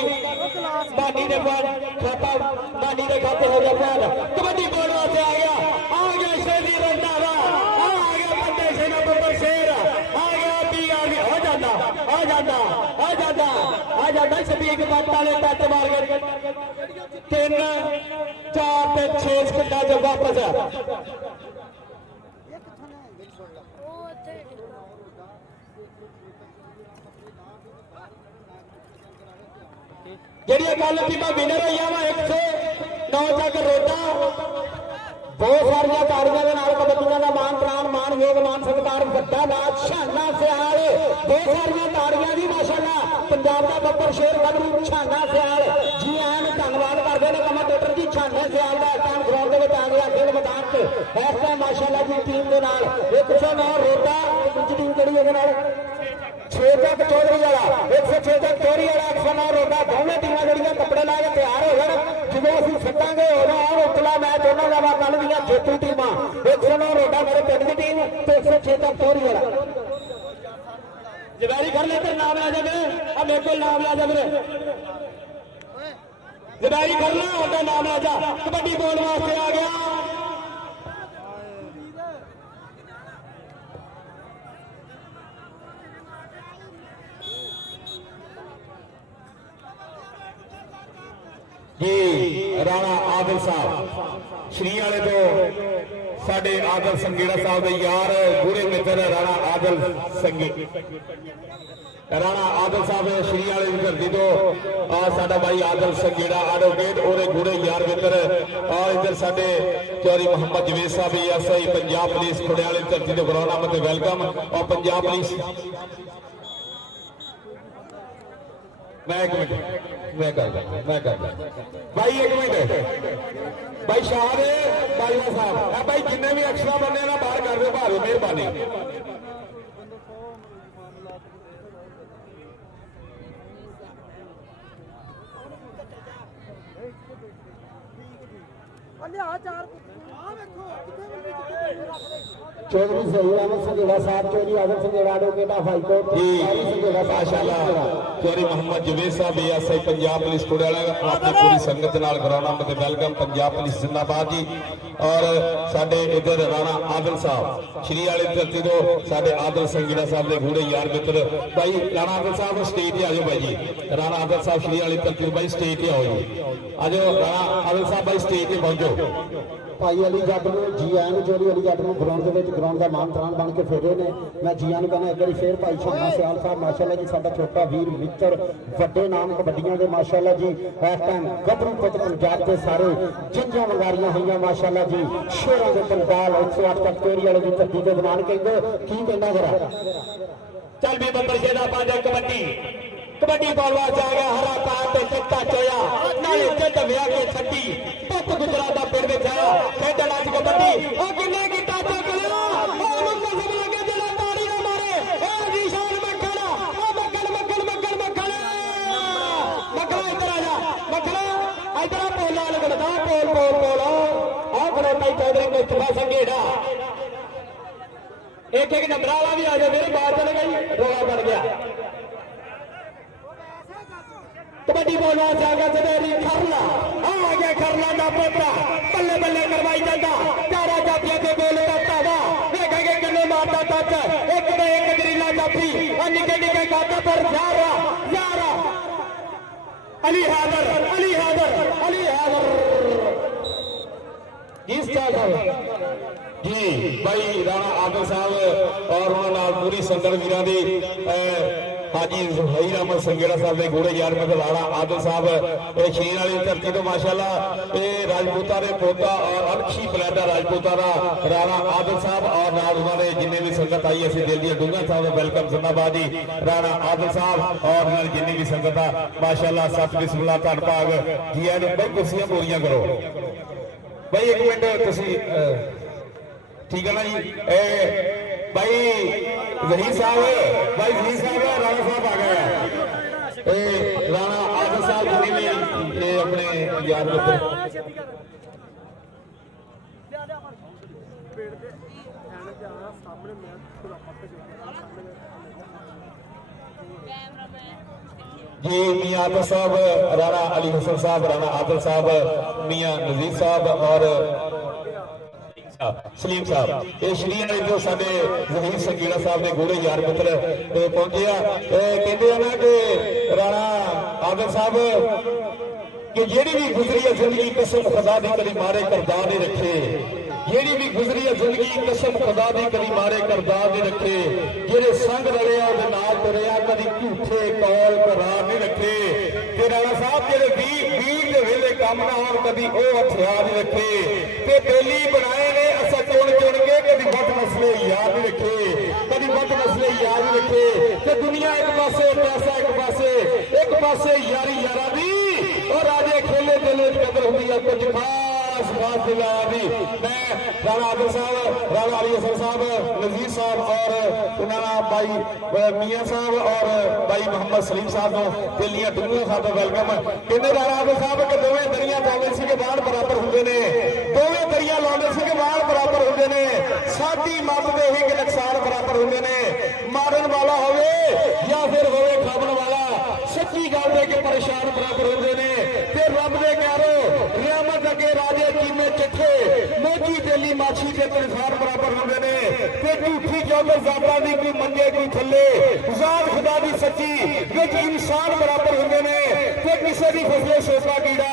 ਬਾਨੀ ਦੇ ਖਾਤਾ ਬਾਨੀ ਦੇ ਖਾਤੇ ਹੋ ਗਿਆ ਪਿਆਰ ਕਬੱਡੀ ਬੋਲ ਵਾਸਤੇ ਆ ਗਿਆ ਸ਼ੇਰੀ ਰੰਧਾਵਾ ਆ ਗਿਆ ਬੰਦੇ ਸੇਨਾ ਬੱਬਰ ਸ਼ੇਰ ਆ ਗਿਆ ਹੋ ਜਾਂਦਾ ਸਦੀਕ ਬੱਟ ਵਾਲੇ ਟੱਚ ਮਾਰ ਗਏ 3 4 ਤੇ 6 ਸਕਿੰਟਾਂ ਚ ਵਾਪਸ ਜਿਹੜੀਆਂ ਗੱਲ ਟੀਮਾਂ ਵਿਨਰ ਹੋਈਆਂ ਵਾ 109 ਤੱਕ ਰੋਡਾ ਬਹੁਤ ਸਾਰੀਆਂ ਤਾੜੀਆਂ ਦੇ ਨਾਲ ਕਬੱਡੀਆਂ ਦਾ ਮਾਨ ਪ੍ਰਾਣ ਮਾਨ ਯੋਗ ਮਾਨ ਸਤਿਕਾਰ ਵੱਡਾ ਨਾਚ ਸ਼ਾਨਾ ਸਿਆਲ ਬਹੁਤ ਸਾਰੀਆਂ ਤਾੜੀਆਂ ਦੀ ਮਾਸ਼ਾਅੱਲਾ ਪੰਜਾਬ ਦਾ ਬੱਬਰ ਸ਼ੇਰ ਗੱਭਰੂ ਛਾਨਾ ਸਿਆਲ ਜੀ ਆਇਆਂ ਨੂੰ ਧੰਨਵਾਦ ਕਰਦੇ ਨੇ ਕਮੈਂਟੇਟਰ ਜੀ। ਛਾਨਾ ਸਿਆਲ ਦਾ ਟਾਈਮ ਗਰਾਊਂਡ ਦੇ ਵਿੱਚ ਆ ਗਿਆ ਖੇਡ ਮੈਦਾਨ 'ਚ ਇਸ ਟਾਈਮ ਮਾਸ਼ਾਅੱਲਾ ਦੀ ਟੀਮ ਦੇ ਨਾਲ 109 ਰੋਡਾ ਦੂਜੀ ਟੀਮ ਕਿਹੜੀ ਇਹਦੇ ਨਾਲ 6 ਤੱਕ ਚੌਧਰੀ ਵਾਲਾ 106 ਤੱਕ ਚੌਧਰੀ ਵਾਲਾ 109 ਰੋਡਾ ਦੋਵੇਂ ਟੀਮਾਂ ਜਿਹੜੀਆਂ ਕੱਪੜੇ ਲਾ ਕੇ ਤਿਆਰ ਹੋ ਜਾਣ ਜਦੋਂ ਅਸੀਂ ਸੱਦਾਂਗੇ ਉਦੋਂ ਆਉਣ ਉਤਲਾ ਮੈਚ ਉਹਨਾਂ ਦਾ ਵਾ ਕੱਲ ਦੀਆਂ ਜੇਤੂ ਟੀਮਾਂ 109 ਰੋਡਾ ਮੇਰੇ ਪਿੰਡ ਦੀ ਟੀਮ ਤੇ 106 ਤੱਕ ਚੌਧਰੀ ਵਾਲਾ ਜਵਾਰੀ ਕਰ ਲੈ ਤੇ ਨਾਮ ਆ ਜਾਵੇ ਆ ਮੇਰੇ ਕੋਲ ਨਾਮ ਆ ਜਾਵੇ ਜਵਾਰੀ ਕਰ ਲੈ ਉਹਦਾ ਨਾਮ ਆ ਜਾ ਕਬੱਡੀ ਬੋਲ ਵਾਸਤੇ ਆ ਗਿਆ ਜੀ। ਰਾਣਾ ਆਦਲ ਸਾਹਿਬ ਸ਼੍ਰੀ ਵਾਲੇ ਤੋਂ ਸਾਡੇ ਆਦਲ ਸੰਗੇੜਾ ਸਾਹਿਬ ਦੇ ਯਾਰ ਗੂੜੇ ਮਿੱਤਰ ਰਾਣਾ ਆਦਲ ਰਾਣਾ ਆਦਲ ਸਾਹਿਬ ਸ਼੍ਰੀ ਵਾਲੇ ਦੀ ਧਰਤੀ ਤੋਂ ਆ ਸਾਡਾ ਭਾਈ ਆਦਲ ਸੰਗੇੜਾ ਐਡਵੋਕੇਟ ਉਹਦੇ ਗੂੜੇ ਯਾਰ ਮਿੱਤਰ ਆ ਇੱਧਰ ਸਾਡੇ ਚੌਧਰੀ ਮੁਹੰਮਦ ਜਵੇਦ ਸਾਹਿਬ ਐਸਆਈ ਪੰਜਾਬ ਪੁਲਿਸ ਖੁੜਿਆਲੇ ਦੀ ਧਰਤੀ ਤੋਂ ਗਰਾਊਂਡ ਤੇ ਵੈਲਕਮ। ਔਰ ਪੰਜਾਬ ਪੁਲਿਸ ਮੈਂ ਇੱਕ ਮਿੰਟ ਮੈਂ ਕਰਦਾ ਭਾਈ ਇੱਕ ਮਿੰਟ ਭਾਈ ਸ਼ਾਹ ਦੇ ਬਾਈਵਾ ਸਾਹਿਬ ਇਹ ਭਾਈ ਜਿੰਨੇ ਵੀ ਐਕਸਟਰਾ ਬੰਦੇ ਨਾ ਬਾਹਰ ਕਰ ਦਿਓ ਭਾਵੇਂ ਮਿਹਰਬਾਨੀ। ਲਿਆ ਚਾਰ ਆ ਵੇਖੋ ਕਿੱਥੇ ਬੰਦੇ ਕਿੱਥੇ Chaudhry Sahi Ahmed Sanghera sahib, Chaudhry Adam Sanghera advocate of high court, Sanghera ਮਾਸ਼ਾਅੱਲਾ ਚੌਧਰੀ ਮੁਹੰਮਦ ਜਵੇਦ ਸਾਹਿਬ ਐਸਆਈ ਪੰਜਾਬ ਪੁਲਿਸ ਕੋੜਾਲਾ ਆਪਣੀ ਪੂਰੀ ਸੰਗਤ ਨਾਲ ਗਰਾਊਂਡ ਤੇ ਵੈਲਕਮ। ਪੰਜਾਬ ਪੁਲਿਸ ਜ਼ਿੰਦਾਬਾਦ ਜੀ। ਔਰ ਸਾਡੇ ਇਧਰ ਰਾਣਾ ਆਦਲ ਸਾਹਿਬ ਸ਼੍ਰੀ ਵਾਲੇ ਧਰਤੀ ਤੋਂ ਸਾਡੇ ਆਦਲ ਸੰਘੇੜਾ ਸਾਹਿਬ ਦੇ ਗੂੜੇ ਯਾਰ ਮਿੱਤਰ ਭਾਈ ਰਾਣਾ ਆਦਲ ਸਾਹਿਬ ਸਟੇਜ ਤੇ ਆ ਜਾਓ ਭਾਈ ਜੀ। ਰਾਣਾ ਆਦਲ ਸਾਹਿਬ ਸ਼੍ਰੀ ਵਾਲੇ ਧਰਤੀ ਤੋਂ ਭਾਈ ਸਟੇਜ ਤੇ ਆਓ ਜੀ। ਆਜੋ ਰਾਣਾ ਆਦਲ ਸਾਹਿਬ ਭਾਈ ਸਟੇਜ ਤੇ ਪਹੁੰਚੋ। ਭਾਈ ਅਲੀ ਜੱਟ ਨੂੰ ਜੀ ਆਇਆਂ ਨੂੰ, ਚੌਧਰੀ ਅਲੀ ਜੱਟ ਨੂੰ ਗਰਾਊਂਡ ਦੇ ਵਿੱਚ ਗਰਾਊਂਡ ਦਾ ਮਾਨ ਤਾਨ ਬਣ ਕੇ ਫੇਰੇ ਨੇ। ਮੈਂ ਜੀ ਆਇਆਂ ਨੂੰ ਕਹਿੰਦਾ ਇੱਕ ਵਾਰੀ ਫੇਰ ਭਾਈ ਸ਼ਾਨਾ ਸਿਆਲ ਸਾਹਿਬ ਮਾਸ਼ਾਅੱਲਾ ਜੀ, ਸਾਡਾ ਛੋਟਾ ਵੀਰ ਮਿੱਤਰ, ਵੱਡੇ ਨਾਮ ਕਬੱਡੀਆਂ ਦੇ ਮਾਸ਼ਾਅੱਲਾ ਜੀ। ਇਸ ਟਾਈਮ ਗੱਭਰੂ ਪੁੱਤ ਪੰਜਾਬ ਦੇ ਸਾਰੇ ਜਿੰਜਾਂ ਵੰਗਾਰੀਆਂ ਹੋਈਆਂ ਮਾਸ਼ਾਅੱਲਾ ਜੀ। ਸ਼ੇਰਾਂ ਦੇ ਪੰਡਾਲ 108 ਤੱਕ ਚੌਧਰੀ ਵਾਲੇ ਦੀ ਧਰਤੀ ਦੇ ਦੌਰਾਨ ਕਹਿੰਦੇ ਕੀ ਕਹਿੰਦਾ ਜਰਾ ਚੱਲ ਵੀ ਬੱਬਰ ਸ਼ੇਰਾ ਪਾ ਦੇ ਕਬੱਡੀ ਕਬੱਡੀ ਬਾਲ ਵਾਸਤੇ ਆ ਗਿਆ ਹਰਾ ਪਾਰ ਤੇ ਚੱਕਾ ਚੋਇਆ ਨਾਲੇ ਚੱਟ ਵਿਆਹ ਕੇ ਛੱਡੀ ਪੁੱਤ ਗੁਜਰਾਤ ਦਾ ਪਿੰਡ ਵਿੱਚ ਆਇਆ ਖੇਡਣ ਅੱਜ ਕਬੱਡੀ ਉਹ ਕਿੰਨੇ ਕੀਤਾ ਚੱਕ ਲਿਆ ਉਹਨੂੰ ਕਸਮ ਲੱਗੇ ਜਿਹੜਾ ਤਾੜੀ ਨਾ ਮਾਰੇ ਇਹ ਨਿਸ਼ਾਨ ਮੱਖਣ ਉਹ ਮੱਖਣ ਇੱਧਰ ਆ ਜਾ ਮੱਖਣ ਇੱਧਰ ਆ ਪੋਲਾ ਲੱਗਦਾ ਪੋਲ ਆ ਖੜੋਤਾ ਚੌਧਰੀ ਮੁਸਤਫਾ ਸੰਘੇੜਾ ਇੱਕ ਨੰਬਰ ਵਾਲਾ ਵੀ ਆ ਜਾ ਮੇਰੇ ਬਾਹਰ ਚਲੇ ਗਈ ਰੋਲਾ ਬਣ ਗਿਆ। कबड्डी बोलवा जाएगा जदेरी खरला आ गया खरला ना पोता बल्ले बल्ले करवाई जाता चारा जातियों के बोल करता वा देखेंगे किन्ने मारता टच एक में एक गरीला जाफी और निके निके गाता पर जा रहा अली हैदर किस जी भाई राणा आदल साहब और उन्होंने पूरी संगत वीरां दी हाजी ज़हीर अहमद संघेड़ा साहब के घोड़े यार मतलब राणा आदल साहब शेर वाली धरती तो माशाअल्लाह ये राजपूता ने पोता और अनखी बलैदा राजपूता का राणा आदल साहब और नाल उन्होंने जिन्हें भी संगत आई असी दिल दी डूंगा साहब वेलकम जिंदाबाद जी राणा आदल साहब और नाल जिन्हें भी संगत आ माशाअल्लाह सत बिस्मिल्लाह धन भाग जी आए भाई कुर्सियां पूरियां करो भाई एक मिनट तुसी ठीक है ना जी भाई ज़हीर साहब राणा साहब आ गया राणा आदल साहब ने ये अपने यार मित्र जी मियां आदल साहब राणा अली हसन साहब राणा आदल साहब मियां नजीर साहब और सलीम साहब ये श्री वाले जो साडे ज़हीर संघेड़ा साहब ने घोड़े यार मित्र पहुंचे कहते हैं ना कि राणा आदल साहब कि जेड़ी भी गुजरी है जिंदगी कसम खुदा दी कदी मारे करदार ने रखे जेड़ी भी गुजरी है जिंदगी कसम खुदा दी कदी मारे करदार ने रखे जेड़े संग रलिया उहदे नाल तुरिया कदी झूठे कौल करार नहीं रखे ते राणा साहब जेड़े वीर दे वेले काम ना होण कदी ओ हथियार नहीं रखे ते बेली बनाए ने असा चुन के कदी वट मसले याद नहीं रखे कदी वट मसले याद नहीं रखे ते दुनिया एक पासे पैसा एक पासे यारी यारा दी और राजे खेले दिले कदर होंदी है कुछ खास बात दिला दी मैं राणा आदल साहब राणा अली हसन साहब नजीर साहब और उन्होंने भाई मियां साहब और भाई मोहम्मद सलीम साहब को दिल्ली डूंगा साहब वेलकम कहते राणा आदल साहब के दोवें दरिया लाने से बाढ़ बराबर होंगे ने दोवें दरिया लाने से बाढ़ बराबर होंगे ने साडी मत दे ही नुकसान बराबर होंगे ने मारन वाला होवे या फिर होवे खावन वाला सच्ची गल दे के परेशान बराबर होंगे ने फिर रब दे प्यारो रियामत अगे राजे कीमे चिट्ठे मोजी तेली माछी के तनखान बराबर होंगे ने ते झूठी जोगर जाता दी कोई मंगे कोई थल्ले जात खुदा दी सच्ची विच इंसान बराबर होंगे ने ते किसे दी फसले सोका कीड़ा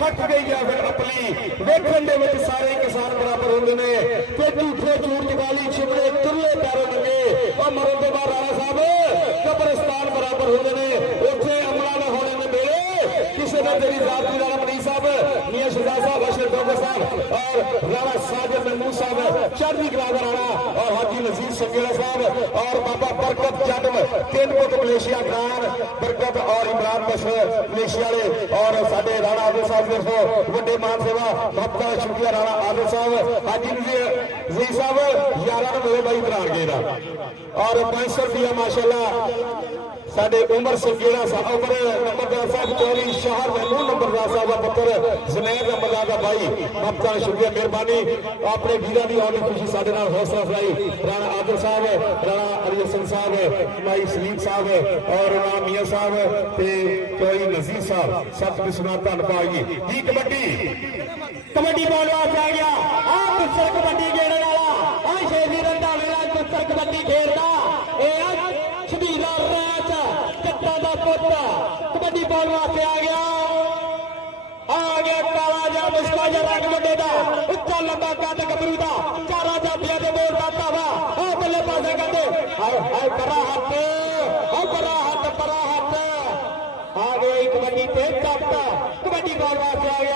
फट गई या फिर अपनी वेखण दे विच सारे किसान बराबर होंगे ने ते झूठे झूठ वाली छिमड़े तुल्ले पैरों मंगे और मरण दे बाद राणा साहब कब्रिस्तान बराबर होंगे ने उत्थे अमला ना होने में मेरे किसी ने तेरी जात दी राणा मनीष साहब मियां शहजाद साहब अशरफ डोगर साहब और राणा साजिद महमूद साहब चढ़दी कला का राणा और हाजी नजीर संघेड़ा साहब और बाबा बरकत जटम तीन पुत मलेशिया खान बरकत और इमरान बशर मलेशिया वाले और साडे राणा आदल साहब देखो वड्डे मान सेवा बहुत बहुत शुक्रिया राणा आदल साहब हाजी नजीर साहब 11 मेरे भाई बना गए और 500 रुपया माशाल्लाह ਸਾਡੇ ਉਮਰ ਸੰਗੀਣਾ ਸਾਹਿਬ ਉਮਰ ਨੰਬਰਦਾਰ ਸਾਹਿਬ ਚੌਰੀ ਸ਼ਹਿਰ ਮਹਿਮੂਦ ਨੰਬਰਦਾਰ ਸਾਹਿਬ ਦਾ ਪੁੱਤਰ ਜ਼ੁਨੈਰ ਨੰਬਰਦਾਰ ਦਾ ਭਾਈ ਬਹੁਤ ਸ਼ੁਕਰੀਆ ਮਿਹਰਬਾਨੀ ਆਪਣੇ ਵੀਰਾਂ ਦੀ ਆਉਣ ਦੀ ਖੁਸ਼ੀ ਸਾਡੇ ਨਾਲ ਹੌਸਲਾ ਅਫਜ਼ਾਈ ਰਾਣਾ ਆਦਿਲ ਸਾਹਿਬ ਰਾਣਾ ਅਲੀ ਹਸਨ ਸਾਹਿਬ ਭਾਈ ਸਲੀਮ ਸਾਹਿਬ ਔਰ ਰਾਣਾ ਮੀਆਂ ਸਾਹਿਬ ਤੇ ਚੌਰੀ ਨਜ਼ੀਰ ਸਾਹਿਬ ਸਤ ਬਿਸਮਿਲ੍ਲਾਹ ਧੰਨਵਾਦ ਜੀ ਕਬੱਡੀ ਬਾਲ ਵਾਸਤੇ ਆ ਗਿਆ ਆ ਕੁੱਸਰ ਕਬੱਡੀ ਖੇਡਣ ਵਾਲਾ ਆ ਸ਼ੇਰੀ ਰੰਧਾਵੇ ਦਾ ਕੁੱਸਰ ਕਬੱਡੀ ਖੇਡਦਾ ਇਹ ਆ ਸ਼ਬੀਲਾ ਰਾਜ ਜੱਟਾਂ ਦਾ ਪੁੱਤ ਕਬੱਡੀ ਬਾਲ ਵਾਸਤੇ ਆ ਗਿਆ ਕਾਲਾ ਜਾਂ ਮੁਸ਼ਕਾ ਜਾਂ ਰੰਗ ਮੁੰਡੇ ਦਾ ਉੱਚਾ ਲੰਬਾ ਕੱਦ ਗੱਭਰੂ ਦਾ ਚਾਰਾਂ ਜਾਫੀਆਂ ਦੇ ਬੋਲ ਦਾ ਧਾਵਾ ਆ ਬੱਲੇ ਪਾਸੇ ਕਰਦੇ ਹਾਏ ਹਾਏ ਪਰਾ ਹੱਥ ਆ ਗਈ ਕਬੱਡੀ ਤੇ ਜੱਟ ਕਬੱਡੀ ਬਾਲ ਵਾਸਤੇ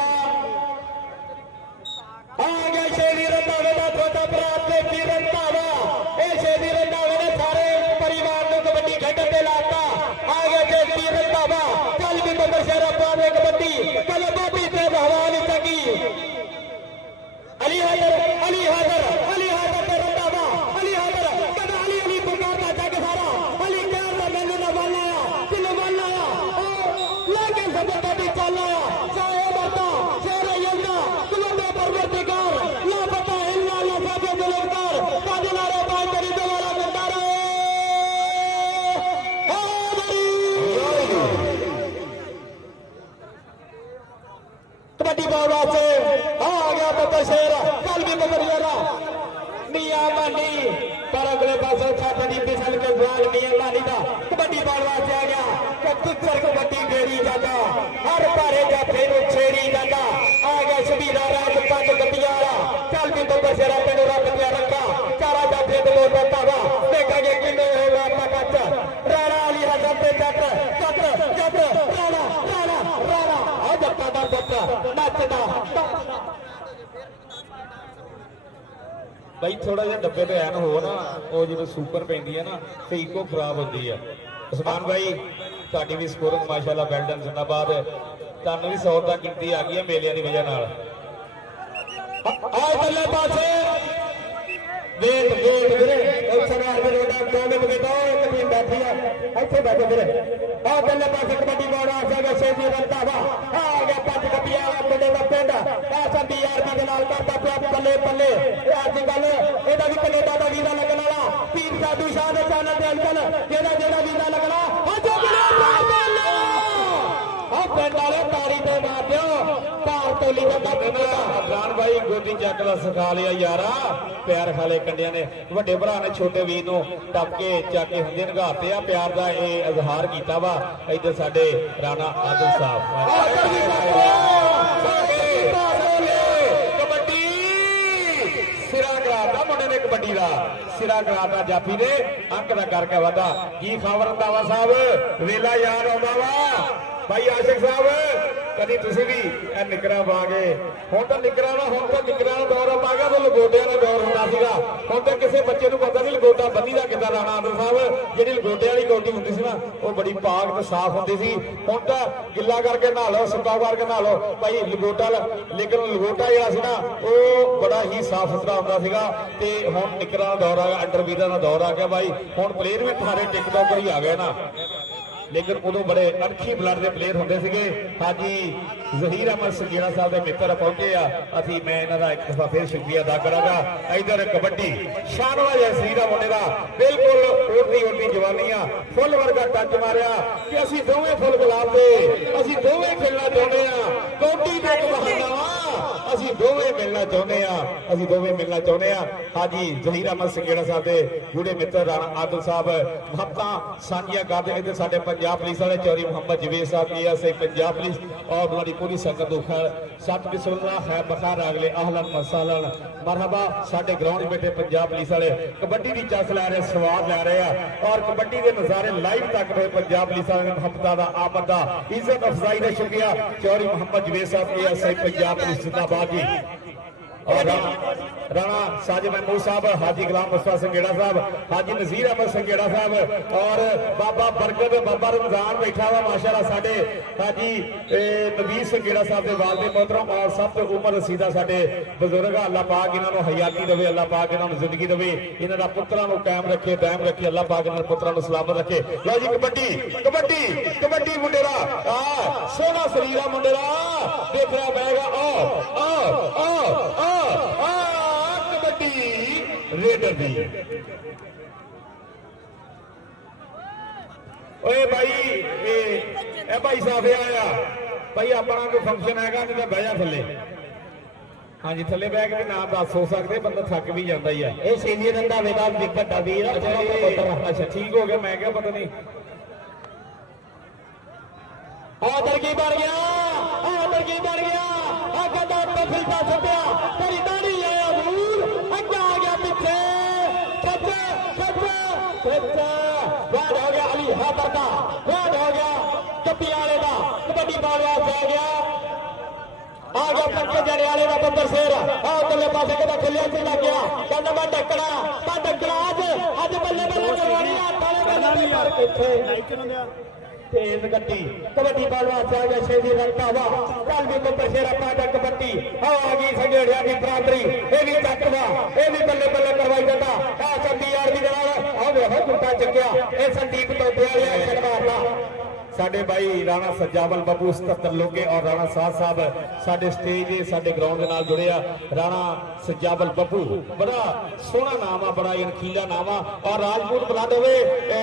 ਆ ਗਿਆ ਸ਼ੇਰੀ ਰੰਧਾਵੇ ਦਾ ਛੋਟਾ ਭਰਾ ਤੇ ਕੀ ਰੰਧਾਵਾ ਇਹ ਸ਼ੇਰੀ ਰੰਧਾਵੇ ਨੇ ਸਾਰੇ ਪਰਿਵਾਰ ਨੂੰ ਕਬੱਡੀ ਖੇਡਣ ਤੇ ਲਾਤਾ ਆ ਗਿਆ ਤੇ ਕੀ ਰੰਧਾਵਾ ਚੱਲ ਵੀ ਬੰਬਰ ਸ਼ਹਿਰਾ ਪਾ ਦੇ ਕਬੱਡੀ ਕੱਲ ਬਾਬੀ ਤੇ ਹਵਾ ਨਹੀਂ ਚੱਗੀ ਅਲੀ ਹਾਜ਼ਰ ਤੇ ਰੰਧਾਵਾ ਅਲੀ ਹਾਜ਼ਰ ਕਦਾ ਅਲੀ ਪੁਕਾਰਦਾ ਜੱਗ ਸਾਰਾ ਅਲੀ ਕਹਿੰਦਾ ਮੈਨੂੰ ਨਾ ਵੱਲ ਆਇਆ ਤੈਨੂੰ ਵੱਲ ਆਇਆ ਲੇਕਿਨ ਜ਼ਬਰਦਸਤੀ ਦੀ ਚੱਲ ਆਇਆ ਚਾਹੇ ਬਤਾ ਸ਼ੇਰੇ ਯੰਦਾ ਤੁਮੇ ਪਰਵਰਦੀਗਾਰ ਲਾ ਪਤਾ ਇਲਾ ਲਾ ਸਾਬੇ ਗੁਲਕਾਰ ਕਾਦੇ ਨਾਰੇ ਬਾਈ ਤੇਰੀ ਦੁਆਰਾ ਕਰਦਾ ਰਹੇ ਕਬੱਡੀ ਬਾਲ ਵਾਸਤੇ ਆ ਗਿਆ ਬੱਬਰ ਸ਼ੇਰ ਕੱਲ ਵੀ ਬੱਬਰ ਸ਼ੇਰਾ ਮੀਆਂ ਮਾਨੀ ਪਰ ਅਗਲੇ ਪਾਸੇ ਛੱਡ ਦੀ ਫਿਸਲ ਕੇ ਗਵਾਲ ਮੀਆਂ ਮਾਨੀ ਦਾ ਕਬੱਡੀ ਬਾਲ ਵਾਸਤੇ ਆ ਗਿਆ ਕਿ ਕੁੱਚਰ ਕਬੱਡੀ ਗੇੜੀ ਜਾਂਦਾ ਹਰ ਭਾਰੇ ਜਾਫੇ ਨੂੰ ਛੇੜੀ ਜਾਂਦਾ ਆ ਗਿਆ ਸ਼ਬੀਰਾ ਰਾਜ ਪੰਜ ਗੱਡੀਆਂ ਵਾਲਾ ਚੱਲ ਵੀ ਬੱਬਰ ਸ਼ੇਰਾ ਤੈਨੂੰ ਰੱਬ ਦੀਆਂ ਰੱਖਾ ਚਾਰਾ ਜਾਫੇ ਦੇ ਲੋਟ ਧਾਵਾ ਦੇਖਾਂਗੇ ਕਿੰਨੇ ਹੋਗਾ ਪਕੜ ਰਾਣਾ ਅਲੀ ਹਸਨ ਤੇ ਜੱਟ ਰਾਣਾ ਆ ਜੱਟਾਂ ਦਾ ਪੁੱਤ ਨੱਚਦਾ ਬਾਈ ਥੋੜਾ ਜਿਹਾ ਡੱਬੇ ਤੇ ਐਨ ਹੋ ਨਾ ਉਹ ਜਦੋਂ ਸੁਪਰ ਪੈਂਦੀ ਹੈ ਨਾ ਤੇ ਇੱਕੋ ਖਰਾਬ ਹੁੰਦੀ ਆ ਉਸਮਾਨ ਭਾਈ ਤੁਹਾਡੀ ਵੀ ਸਕੋਰਿੰਗ ਮਾਸ਼ਾਅੱਲਾ ਵੈਲਡਨ ਜ਼ਿੰਦਾਬਾਦ ਤੁਹਾਨੂੰ ਵੀ 100 ਤੱਕ ਗਿਣਤੀ ਆ ਗਈ ਹੈ ਮੇਲਿਆਂ ਦੀ ਵਜ੍ਹਾ ਨਾਲ ਆਏ ਬੱਲੇ ਪਾਸੇ ਵੇਟ ਵੀਰੇ ਉਸ ਸਮੇਂ ਦੇ ਰੋਡਾ ਦੋਨੇ ਬਗੇਟਾ ਇੱਕ ਟੀਮ ਬੈਠੀ ਆ ਇੱਥੇ ਬੈਠੋ ਵੀਰੇ ਆ ਬੱਲੇ ਪਾਸੇ ਕਬੱਡੀ ਬਾਲ ਆ ਗਿਆ ਸ਼ੇਰੀ ਰੰਧਾਵਾ ਆ ਗਿਆ ਪੰਜ ਗੱਡੀਆਂ ਵਾਲਾ ਮੁੰਡੇ ਦਾ ਪਿੰਡ SMBRB ਦੇ ਨਾਲ ਕਰਦਾ ਪਿਆ ਬੱਲੇ ਇਹ ਅੱਜ ਕੱਲ ਇਹਦਾ ਵੀ ਕੈਨੇਡਾ ਦਾ ਵੀਜ਼ਾ ਲੱਗਣ ਵਾਲਾ ਪੀਰ ਸਾਧੂ ਸ਼ਾਹ ਦੇ ਚੈਨਲ ਤੇ ਅੰਕਲ ਜਿਹੜਾ ਵੀਜ਼ਾ ਲੱਗਣਾ ਆ ਪਿੰਡ ਵਾਲੇ ਤਾਰੀ ਤੇ ਮਾਰ ਦਿਓ ਭਾਰ ਤੋਲੀ ਦਾ ਅਫਜ਼ਾਨ ਭਾਈ ਗੋਦੀ ਚੱਕ ਦਾ ਸਿਖਾ ਲਿਆ ਯਾਰਾ ਪਿਆਰ ਖਾਲੇ ਕੰਡਿਆਂ ਨੇ ਵੱਡੇ ਭਰਾ ਨੇ ਛੋਟੇ ਵੀਰ ਨੂੰ ਟੱਪ ਕੇ ਚੱਕ ਕੇ ਹੁੰਦੇ ਨਗਾਤੇ ਆ ਪਿਆਰ ਦਾ ਇਹ ਇਜ਼ਹਾਰ ਕੀਤਾ ਵਾ ਇੱਧਰ ਸਾਡੇ ਰਾਣਾ ਆਦਿਲ ਸਾਹਿਬ ਕਬੱਡੀ ਸਿਰਾ ਕਰਾਤਾ ਮੁੰਡੇ ਨੇ ਕਬੱਡੀ ਦਾ ਸਿਰਾ ਕਰਾਤਾ ਜਾਫੀ ਨੇ ਅੰਕ ਦਾ ਕਰਕੇ ਵਾਦਾ ਕੀ ਖਬਰ ਰੰਧਾਵਾ ਸਾਹਿਬ ਵੇਲਾ ਯਾਦ ਆਉਂਦਾ ਵਾ ਭਾਈ ਆਸ਼ਿਕ ਸਾਹਿਬ ਕਦੀ ਤੁਸੀਂ ਵੀ ਇਹ ਨਿਕਰਾਂ ਪਾ ਗਏ ਹੁਣ ਤਾਂ ਨਿਕਰਾਂ ਦਾ ਦੌਰ ਆ ਗਿਆ ਤਾਂ ਲਗੋਟਿਆਂ ਦਾ ਦੌਰ ਹੁੰਦਾ ਸੀਗਾ ਹੁਣ ਤਾਂ ਕਿਸੇ ਬੱਚੇ ਨੂੰ ਪਤਾ ਨਹੀਂ ਲਗੋਟਾ ਬੰਨੀ ਦਾ ਕਿੱਦਾਂ ਲਾਣਾ ਆਦਿਲ ਸਾਹਿਬ ਜਿਹੜੀ ਲਗੋਟਿਆਂ ਵਾਲੀ ਕੋਟੀ ਹੁੰਦੀ ਸੀ ਨਾ ਉਹ ਬੜੀ ਪਾਕ ਤੇ ਸਾਫ਼ ਹੁੰਦੀ ਸੀ ਹੁਣ ਤਾਂ ਗਿੱਲਾ ਕਰਕੇ ਨਹਾ ਲਓ ਸੁੱਕਾ ਕਰਕੇ ਨਹਾ ਲਓ ਭਾਈ ਲਗੋਟਾ ਲੇਕਿਨ ਲਗੋਟਾ ਜਿਹੜਾ ਸੀ ਨਾ ਉਹ ਬੜਾ ਹੀ ਸਾਫ਼ ਸੁਥਰਾ ਹੁੰਦਾ ਸੀਗਾ ਤੇ ਹੁਣ ਨਿਕਰਾਂ ਦਾ ਦੌਰ ਆ ਗਿਆ ਅੰਡਰ ਵੀਰਾਂ ਦਾ ਦੌਰ ਆ ਗਿਆ ਭਾਈ ਹੁਣ ਪਲੇਅਰ ਵੀ ਸਾਰੇ ਟਿਕਟੌਕਰ ਹੀ ਆ ਗਏ ਨਾ ਲੇਕਿਨ ਉਦੋਂ ਬੜੇ ਅਣਖੀ ਬਲੱਡ ਦੇ ਪਲੇਅਰ ਹੁੰਦੇ ਸੀਗੇ ਹਾਜੀ ਜ਼ਹੀਰ ਅਹਿਮਦ ਸੰਗੀਣਾ ਸਾਹਿਬ ਦੇ ਮਿੱਤਰ ਪਹੁੰਚੇ ਆ ਅਸੀਂ ਮੈਂ ਇਹਨਾਂ ਦਾ ਇੱਕ ਦਫਾ ਫਿਰ ਸ਼ੁਕਰੀਆ ਅਦਾ ਕਰਾਂਗਾ ਇਧਰ ਕਬੱਡੀ ਸ਼ਾਨਵਾਜ ਅਸੀਰ ਦਾ ਮੁੰਡੇ ਦਾ ਬਿਲਕੁਲ ਉੜਦੀ ਜਵਾਨੀ ਆ ਫੁੱਲ ਵਰਗਾ ਟੱਚ ਮਾਰਿਆ ਕਿ ਅਸੀਂ ਦੋਵੇਂ ਫੁੱਲ ਗੁਲਾਬ ਦੇ ਅਸੀਂ ਦੋਵੇਂ ਖੇਡਣਾ ਚਾਹੁੰਦੇ ਆ ਕੌਡੀ ਦੇ ਇੱਕ ਬਹਾਨਾ ਵਾ ਅਸੀਂ ਦੋਵੇਂ ਮਿਲਣਾ ਚਾਹੁੰਦੇ ਆ ਹਾਜੀ ਜ਼ਹੀਰ ਅਹਿਮਦ ਸੰਗੀਣਾ ਸਾਹਿਬ ਦੇ ਗੂੜੇ ਮਿੱਤਰ ਰਾਣਾ ਆਦਿਲ ਸਾਹਿਬ ਮੁਹੱਬਤਾਂ ਸਾਂਝੀਆਂ ਕਰਦੇ ਇੱਧਰ ਸਾਡੇ पंजाब पुलिस वाले चौरी मोहम्मद जवेद साहब की से पंजाब पुलिस और हमारी पूरी संगत को खैर सत बिस्मिल्लाह खैर बखार अगले अहलन मसालन मरहबा साडे ग्राउंड बैठे पंजाब पुलिस वाले कबड्डी की चस लै रहे स्वाद लै रहे हैं और कबड्डी के नज़ारे लाइव तक रहे पंजाब पुलिस वाले मोहब्बत का आमद का इज्जत अफजाई का शुक्रिया चौरी मोहम्मद जवेद साहब की पंजाब पुलिस जिंदाबाद जी और राणा साजिद महमूद साहब, हाजी गुलाम मुस्तफा संगेड़ा साहब, हाजी नजीर अहमद संगेड़ा साहब और बाबा बरकत बाबा रमजान बैठा हुआ माशाअल्लाह साडे हाजी नबीर संगेड़ा साहब के वालदे मोहतरम और सब तो उम्र रसीदा साडे बजुर्ग, अल्लाह पाक इन्हों हयाती देवे, अल्लाह पाक इन्हों जिंदगी देवे, इन्होंने पुत्रां नूं कायम रखे, दायम रखे, अल्लाह पाक इन्होंने पुत्रां नूं सलामत रखे। लो जी कबड्डी कबड्डी कबड्डी मुंडेरा सोना शरीरा मुंडेरा देख रहा बैगा रेडर दी ओए भाई ए भाई साहब आया भाई अपना कोई फंक्शन हैगा नहीं तो बह जा थले। हाँ जी थले बह के भी ना दस हो सकते, बंदा थक भी जाता ही है। ਇਹ ਸੀਨੀਅਰ ਰੰਧਾਵੇ ਦਾ ਵੱਡਾ ਵੀਰ ਆ। अच्छा ठीक हो गया, मैं क्या पता नहीं ਆਦਰ ਕੀ ਬਣ ਗਿਆ, ਆਦਰ ਕੀ ਬਣ ਗਿਆ, ਆ ਕਦਾ ਉੱਤੇ ਫਿਰਦਾ ਛੱਡਿਆ ਤੇਰੀ ਦਾੜੀ ਆਇਆ ਦੂਰ ਅੱਗਾ ਆ ਗਿਆ ਪਿੱਛੇ ਖੱਚ ਵਾਰ ਹੋ ਗਿਆ ਅਲੀ ਹਾਦਰ ਦਾ, ਵਾਰ ਹੋ ਗਿਆ ਕੱਪੀ ਵਾਲੇ ਦਾ, ਕਬੱਡੀ ਬਾਲਿਆ ਪੈ ਗਿਆ ਆ ਗਿਆ ਪੱਕੇ ਜੜੇ ਵਾਲੇ ਦਾ ਬੱਬਰ ਸ਼ੇਰ ਆ ਉਤਲੇ ਪਾਸੇ ਕਿਹਦਾ ਖੱਲਿਆ ਤੇ ਲੱਗ ਗਿਆ ਕਹਿੰਦਾ ਮੈਂ ਡੱਕਣਾ ਅੱਜ ਬੱਲੇ ਬੱਲੇ ਕਰਵਾਣੀ ਹੱਥ ਵਾਲੇ ਬੱਲੇ ਪਰ ਕਿੱਥੇ तेज गड्डी कबड्डी बालवा से आ गया शेरी रंधावा कल भी बब्बर शेरा पाटा कबड्डी आ गई संगेड़िया की बराबरी ये भी चकवा ये भी बल्ले बल्ले करवाई जाता आ संदी यार भी आ वे गुट्टा चुकया ये संदीप तो दिया शनिवार साडे भाई राणा सज्जावल बबू 77 लोगे और राणा साहब साहब साडे स्टेज साडे ग्राउंड के नाल जुड़े आ। राणा सज्जावल बबू बड़ा सोहना नाम आ, बड़ा अनखीला नाम आ और राजपूत बुलंद होवे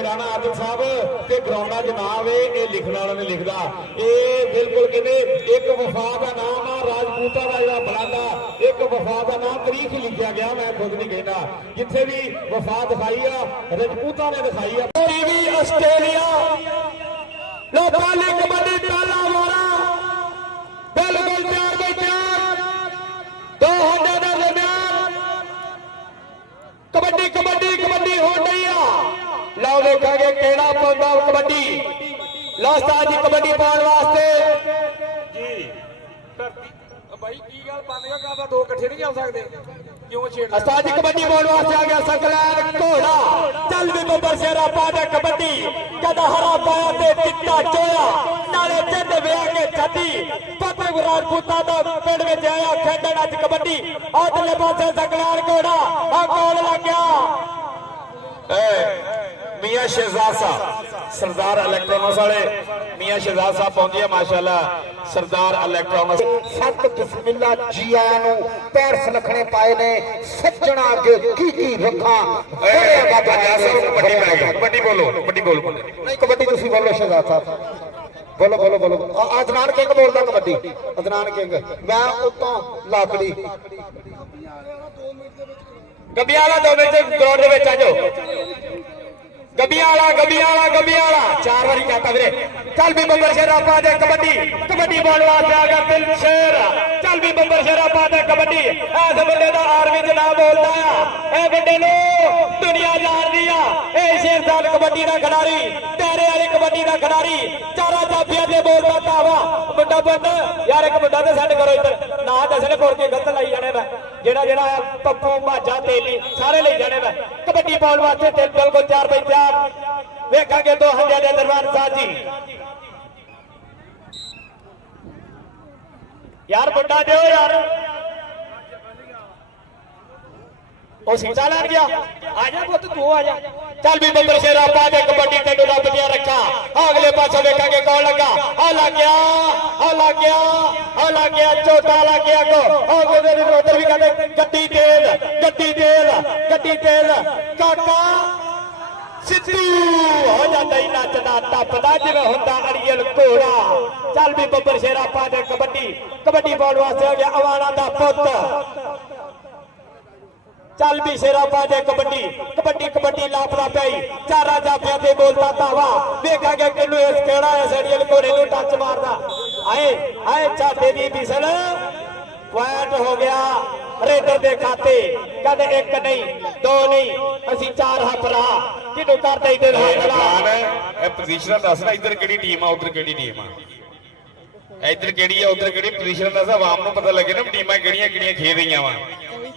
राणा आदिल साहब ते ग्राउंडा च ना आवे ये लिखण वाला ने लिखदा ये बिल्कुल कहंदे एक वफा दा नाम आ, राजपूता दा जिहड़ा बुलंद आ एक वफा दा नाम तारीख लिखिया गया, मैं खुद नहीं कहना जिथे भी वफा दिखाई आ राजपूता ने दिखाई आ। टीवी आस्ट्रेलिया लोकां ने कबड्डी ताला मारा बिल्कुल तैयार बैठा दो हंडे दे दरमियान कबड्डी कबड्डी कबड्डी हो रही है। लो देखेंगे केड़ा पाउंदा कबड्डी लो उस्ताद जी कबड्डी पाउण वास्ते जी धरती भाई की गल पाने का दो इकट्ठे नहीं जा सकते क्यों छेड़ उस्ताद जी कबड्डी पाउण वास्ते आ गया सकलैन घोड़ा चल भी बब्बर शेरा पा दे कबड्डी कदा हरा पाया ते चिट्टा चोया नाले चंद विआ के छड्डी पप्पू राजपूता दा पिंड विच आया खेडण अज कबड्डी आदले पासे सकलैन घोड़ा आ गोल लग गया। मियां शहजाद साहब सरदार इलेक्ट्रॉनिक्स वाले मियां शहजाद साहब पहुंचे माशाल्लाह सरदार इलेक्ट्रॉनिक्स सत बिस्मिल्ला जी आया नु पैर सलखने पाए ने सज्जणा अगे की रखा कबड्डी बोलो नहीं कबड्डी तुसी बोलो शहजाद साहब बोलो बोलो बोलो अदनान किंग बोलदा कबड्डी अदनान किंग मैं उतों लाकड़ी गबियाला 2 मिनट ग्राउंड ਦੇ ਵਿੱਚ ਆ ਜਾਓ गबियाला 4 ਵਾਰੀ कहता ਵੀਰੇ चल भी बब्बर शेरा पा दे कबड्डी कबड्डी बॉल वास्ते आ गया दिल शेर चल भी बब्बर शेरा पा दे कबड्डी ऐसे बंदे दा आर्मी च नाम बोलदा आ ए बंदे नु दुनिया जानदी आ ए शेर साल कबड्डी दा खिडारी तेरे वाली कबड्डी दा खिडारी चारा जाफिया दे बोलदा तावा बंदा बंद यार एक बंदा ते सेट करो इधर ना दसने फोड़ के गलत लाई जाने वा जेड़ा पप्पू माजा तेली सारे ले जाने वा कबड्डी बॉल वास्ते ते बिल्कुल तैयार भाई तैयार वेखांगे दो हंडिया दे दरबार साहब जी यार बंदा दो यार ओ सीटा लैन गया आजा पुत तू आजा चल भी बब्बर शेरा पा दे कबड्डी तेनू रब दिया रखा अगले पासे वेखांगे कौन लगा आ लग गया चौथा लग गया को उधर भी कहते गड्डी तेल काका सिद्धू हो जाता ही नचदा टपदा जिवें हुंदा अड़ियल घोड़ा चल भी बब्बर शेरा पा दे कबड्डी बॉल वास्ते हो गया अवाना दा पुत चल भी शेरा पा दे कबड्डी लापला पाई चारा जाफिया ते बोलता धावा वेखांगे किन्नू इस केड़ा इस अड़ियल घोड़े नूं टच मारदा आए चाटे दी बिसल पॉइंट हो गया रेडर दे खाते कहते एक नहीं दो नहीं असी 4 हथ रहा किनू करते इधर ਇਹ पोजीशन ਦੱਸਣਾ ਇੱਧਰ ਕਿਹੜੀ ਟੀਮ ਆ ਉੱਧਰ ਕਿਹੜੀ ਟੀਮ ਆ ਇੱਧਰ ਕਿਹੜੀ ਆ ਉਧਰ ਕਿਹੜੀ ਪੋਜੀਸ਼ਨ ਦਾ ਆਵਾਮ ਨੂੰ ਪਤਾ ਲੱਗੇ ਨਾ ਟੀਮਾਂ ਕਿਹੜੀਆਂ ਕਿਹੜੀਆਂ ਖੇਡ ਰਹੀਆਂ ਵਾ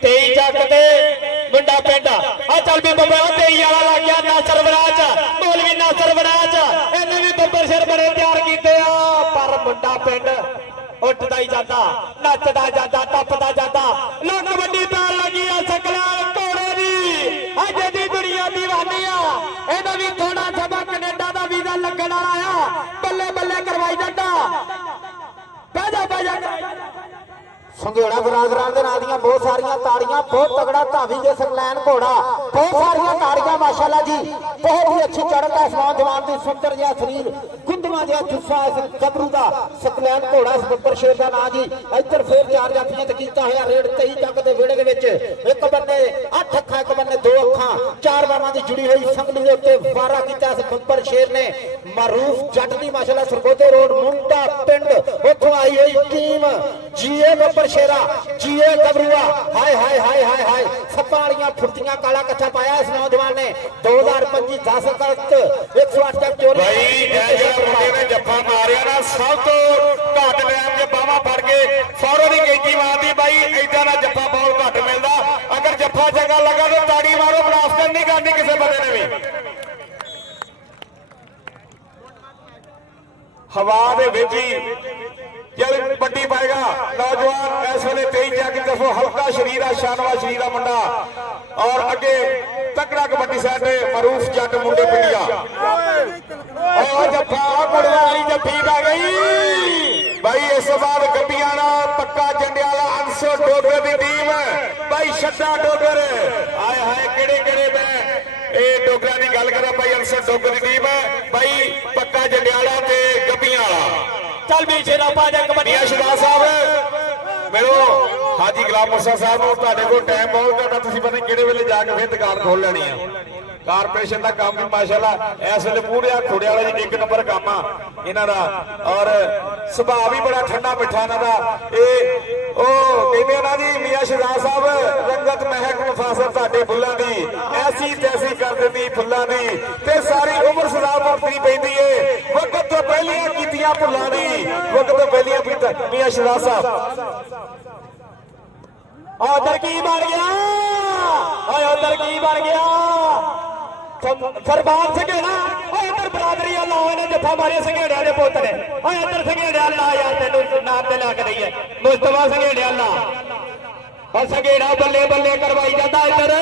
23 ਚੱਕ ਤੇ ਮੁੰਡਾ ਪਿੰਡ ਆ ਚੱਲ ਵੀ ਬੱਬਰ 23 ਵਾਲਾ ਲੱਗ ਗਿਆ ਨਾਸਰ ਵਰਾਜ ਮੌਲਵੀ ਨਾਸਰ ਵਰਾਜ ਇਹਨੇ ਵੀ ਬੱਬਰ ਸ਼ੇਰ ਬੜੇ ਤਿਆਰ ਕੀਤੇ ਆ ਪਰ ਮੁੰਡਾ ਪਿੰਡ ਉੱਠਦਾ ਹੀ ਜਾਂਦਾ ਨੱਚਦਾ ਜਾਂਦਾ ਟੱਪਦਾ ਜਾਂਦਾ ਲੋ ਕਬੱਡੀ ਪੈਣ ਲੱਗੀ ਆ ਸਕਲਾਲ ਘੋੜੇ ਦੀ ਅੱਜ ਦੀ ਦੁਨੀਆ ਦੀਵਾਨੀ ਆ ਇਹਦਾ ਵੀ ਥੋੜਾ ਸਮਾਂ ਕੈਨੇਡਾ ਦਾ ਵੀਜ਼ਾ ਲੱਗਣ ਵਾਲਾ ਆ ਬੱਲੇ ਬੱਲੇ ਕਰਵਾਈ ਜਾਂਦਾ ਬਾਜਾ ਸੰਘੇੜਾ ਬਰਾਦਰਾਂ ਦੇ ਨਾਂ ਦੀਆਂ ਬਹੁਤ ਸਾਰੀਆਂ ਤਾੜੀਆਂ ਬਹੁਤ ਤਗੜਾ ਧਾਵੀ ਜੇ ਸਕਲੈਨ ਘੋੜਾ ਬਹੁਤ ਸਾਰੀਆਂ ਤਾੜੀਆਂ ਮਾਸ਼ਾਅੱਲਾ ਜੀ ਬਹੁਤ ਹੀ ਅੱਛੀ ਚੜ੍ਹਤ ਹੈ ਸਮਾਨ ਜਵਾਨ ਦੀ ਸੁੰਦਰ ਜਿਹਾ ਸਰੀਰ ਗੁੰਦਵਾ ਜਿਹਾ ਜੁੱਸਾ ਇਸ ਗੱਭਰੂ ਦਾ ਸਕਲੈਨ ਘੋੜਾ ਇਸ ਬੱਬਰ ਸ਼ੇਰ ਦਾ ਨਾਂ ਜੀ ਇੱਧਰ ਫੇਰ ਚਾਰ ਜਾਫੀਆਂ ਤੇ ਕੀਤਾ ਹੋਇਆ ਰੇਡ 23 ਤੱਕ ਦੇ ਵਿਹੜੇ ਦੇ ਵਿੱਚ ਇੱਕ ਬੰਨੇ 8 ਅੱਖਾਂ ਇੱਕ ਬੰਨੇ 2 ਅੱਖਾਂ ਚਾਰ ਬਾਹਾਂ ਦੀ ਜੁੜੀ ਹੋਈ ਸੰਗਲੀ ਦੇ ਉੱਤੇ ਵਾਰਾ ਕੀਤਾ ਇਸ ਬੱਬਰ ਸ਼ੇਰ ਨੇ ਮਾਰੂਫ ਜੱਟ ਦੀ ਮਾਸ਼ਾਅੱਲਾ ਸਰਗੋਦੇ ਰੋਡ ਮੁੰਡਾ ਪਿੰਡ ਉੱਥੋਂ ਆਈ ਹੋਈ ਟੀਮ ਜੀਏ ਬੱਬਰ ਸ਼ੇਰਾ ਜੀਏ ਗਬਰੂਆ ਹਾਏ ਹਾਏ ਹਾਏ ਹਾਏ ਹਾਏ ਸੱਪਾਂ ਵਾਲੀਆਂ ਫੁਰਤੀਆਂ ਕਾਲਾ ਕੱਛਾ ਪਾਇਆ ਇਸ ਨੌਜਵਾਨ ਨੇ 2025 10 ਅਗਸਤ 108 ਤੱਕ ਚੋਰੀ ਭਾਈ ਇਹ ਜਿਹੜਾ ਮੁੰਡੇ ਨੇ ਜੱਫਾ ਮਾਰਿਆ ਨਾ ਸਭ ਤੋਂ ਘੱਟ ਟਾਈਮ 'ਚ ਬਾਹਾਂ ਫੜ ਕੇ ਫੌਰਨ ਦੀ ਕੈਂਚੀ ਮਾਰਦੀ ਬਾਈ ਏਦਾਂ ਦਾ ਜੱਫਾ ਬਹੁਤ ਘੱਟ ਮਿਲਦਾ ਅਗਰ ਜੱਫਾ ਚੰਗਾ ਲੱਗਾ ਤਾਂ ਤਾੜੀ ਮਾਰੋ ਮੁਨਾਫਕਤ ਨਹੀਂ ਕਰਨੀ ਕਿਸੇ ਬੰਦੇ ਨੇ ਵੀ ਹਵਾ ਦੇ ਵਿੱਚ ਹੀ ਜਦ ਵੱਡੀ ਪਾਏਗਾ ਨੌਜਵਾਨ ਇਸ ਵੇਲੇ 23 ਜਾ ਕੇ ਦੱਸੋ ਹਲਕਾ ਸ਼ਰੀਰ ਆ ਸ਼ਾਨਵਾ ਸ਼ਰੀਰ ਆ ਮੁੰਡਾ ਔਰ ਅੱਗੇ ਤਕੜਾ ਕਬੱਡੀ ਸਾਡੇ ਮਰੂਫ ਜੱਟ ਮੁੰਡੇ ਪਿੰਡੀਆ ਉਹ ਜੱਫਾ ਬੜਵਾਲੀ ਜੱਫੀ ਪੈ ਗਈ ਭਾਈ ਇਸ ਤੋਂ ਬਾਅਦ ਗੱਬੀਆਂ ਨਾਲ ਪੱਕਾ ਜੰਡਿਆਲਾ ਅੰਸੋ ਡੋਗਰ ਦੀ ਟੀਮ ਭਾਈ ਛੱਡਾ ਡੋਗਰ ਆਏ ਹਾਏ ਕਿਹੜੇ ਕਿਹੜੇ ਮੈਂ ਇਹ ਡੋਗਰਾਂ ਦੀ ਗੱਲ ਕਰਾਂ ਭਾਈ ਅੰਸੋ ਡੋਗਰ ਦੀ ਟੀਮ ਭਾਈ ਪੱਕਾ ਜੰਡਿਆਲਾ ਤੇ ਗੱਬੀਆਂ ਵਾਲਾ ਚੱਲ ਵੀ ਸ਼ੇਰਾ ਪਾ ਜਾ ਕਬੱਡੀ ਸ਼ਿਵਾ ਸਾਹਿਬ ਮਿਲੋ ਹਾਜੀ ਗੁਲਾਮ ਮੁਰਸ਼ਦ ਸਾਹਿਬ ਨੂੰ ਤੁਹਾਡੇ ਕੋਲ ਟਾਈਮ ਬਹੁਤ ਘੱਟ ਆ ਤੁਸੀਂ ਪਤਾ ਨਹੀਂ ਕਿਹੜੇ ਵੇਲੇ ਜਾ ਕੇ ਫਿਰ ਦੁਕਾਨ ਖੋਲ ਲੈਣੀ ਆ ਕਾਰਪੋਰੇਸ਼ਨ ਦਾ ਕੰਮ ਵੀ ਮਾਸ਼ਾਅੱਲਾ ਇਸ ਵੇਲੇ ਪੂਰੇ ਖੋੜੇ ਵਾਲੇ ਜੀ ਇੱਕ ਨੰਬਰ ਕੰਮ ਆ ਇਹਨਾਂ ਦਾ ਔਰ ਸੁਭਾਅ ਵੀ ਬੜਾ ਠੰਡਾ ਮਿੱਠਾ ਇਹਨਾਂ ਦਾ ਇਹ ਉਹ ਕਹਿੰਦੇ ਨਾ ਜੀ ਮੀਆਂ ਸ਼ਿਵਾ ਸਾਹਿਬ ਰੰਗਤ ਮਹਿਕ ਮੁਫਾਸਰ ਤੁਹਾਡੇ ਫੁੱਲਾਂ ਦੀ ਐਸੀ ਤੈਸੀ ਕਰ ਦਿੰਦੀ ਫੁੱਲਾਂ ਦੀ ਤੇ ਸਾਰੀ ਉਮਰ ਸਦਾ ਭੁਗਤਣੀ ਪੈਂਦੀ ਏ ਵਕਤ ਤੋਂ ਪਹਿਲੀਆਂ ਕੀਤੀਆਂ ਭੁੱਲਾਂ ਦੀ ਵਕਤ ਤੋਂ ਪਹਿਲੀਆਂ ਮੀਆਂ ਸ਼ਿਵਾ ਸਾਹਿਬ ਉਧਰ ਕੀ ਬਣ ਗਿਆ ਓਏ ਉਧਰ ਕੀ ਬਣ ਗਿਆ ਸਰਬਾਨ ਸੰਘੇੜਾ ਓਏ ਇਧਰ ਬਰਾਦਰੀ ਆ ਲਾਓ ਇਹਨੇ ਜੱਫਾ ਮਾਰਿਆ ਸੰਘੇੜਿਆਂ ਦੇ ਪੁੱਤ ਨੇ ਓਏ ਇਧਰ ਸੰਘੇੜਿਆ ਲਾ ਯਾਰ ਤੈਨੂੰ ਨਾਮ ਤੇ ਲਾ ਕੇ ਦਈਏ ਮੁਸਤਫਾ ਸੰਘੇੜਿਆ ਲਾ ਓ ਸੰਘੇੜਾ ਬੱਲੇ ਬੱਲੇ ਕਰਵਾਈ ਜਾਂਦਾ ਇਧਰ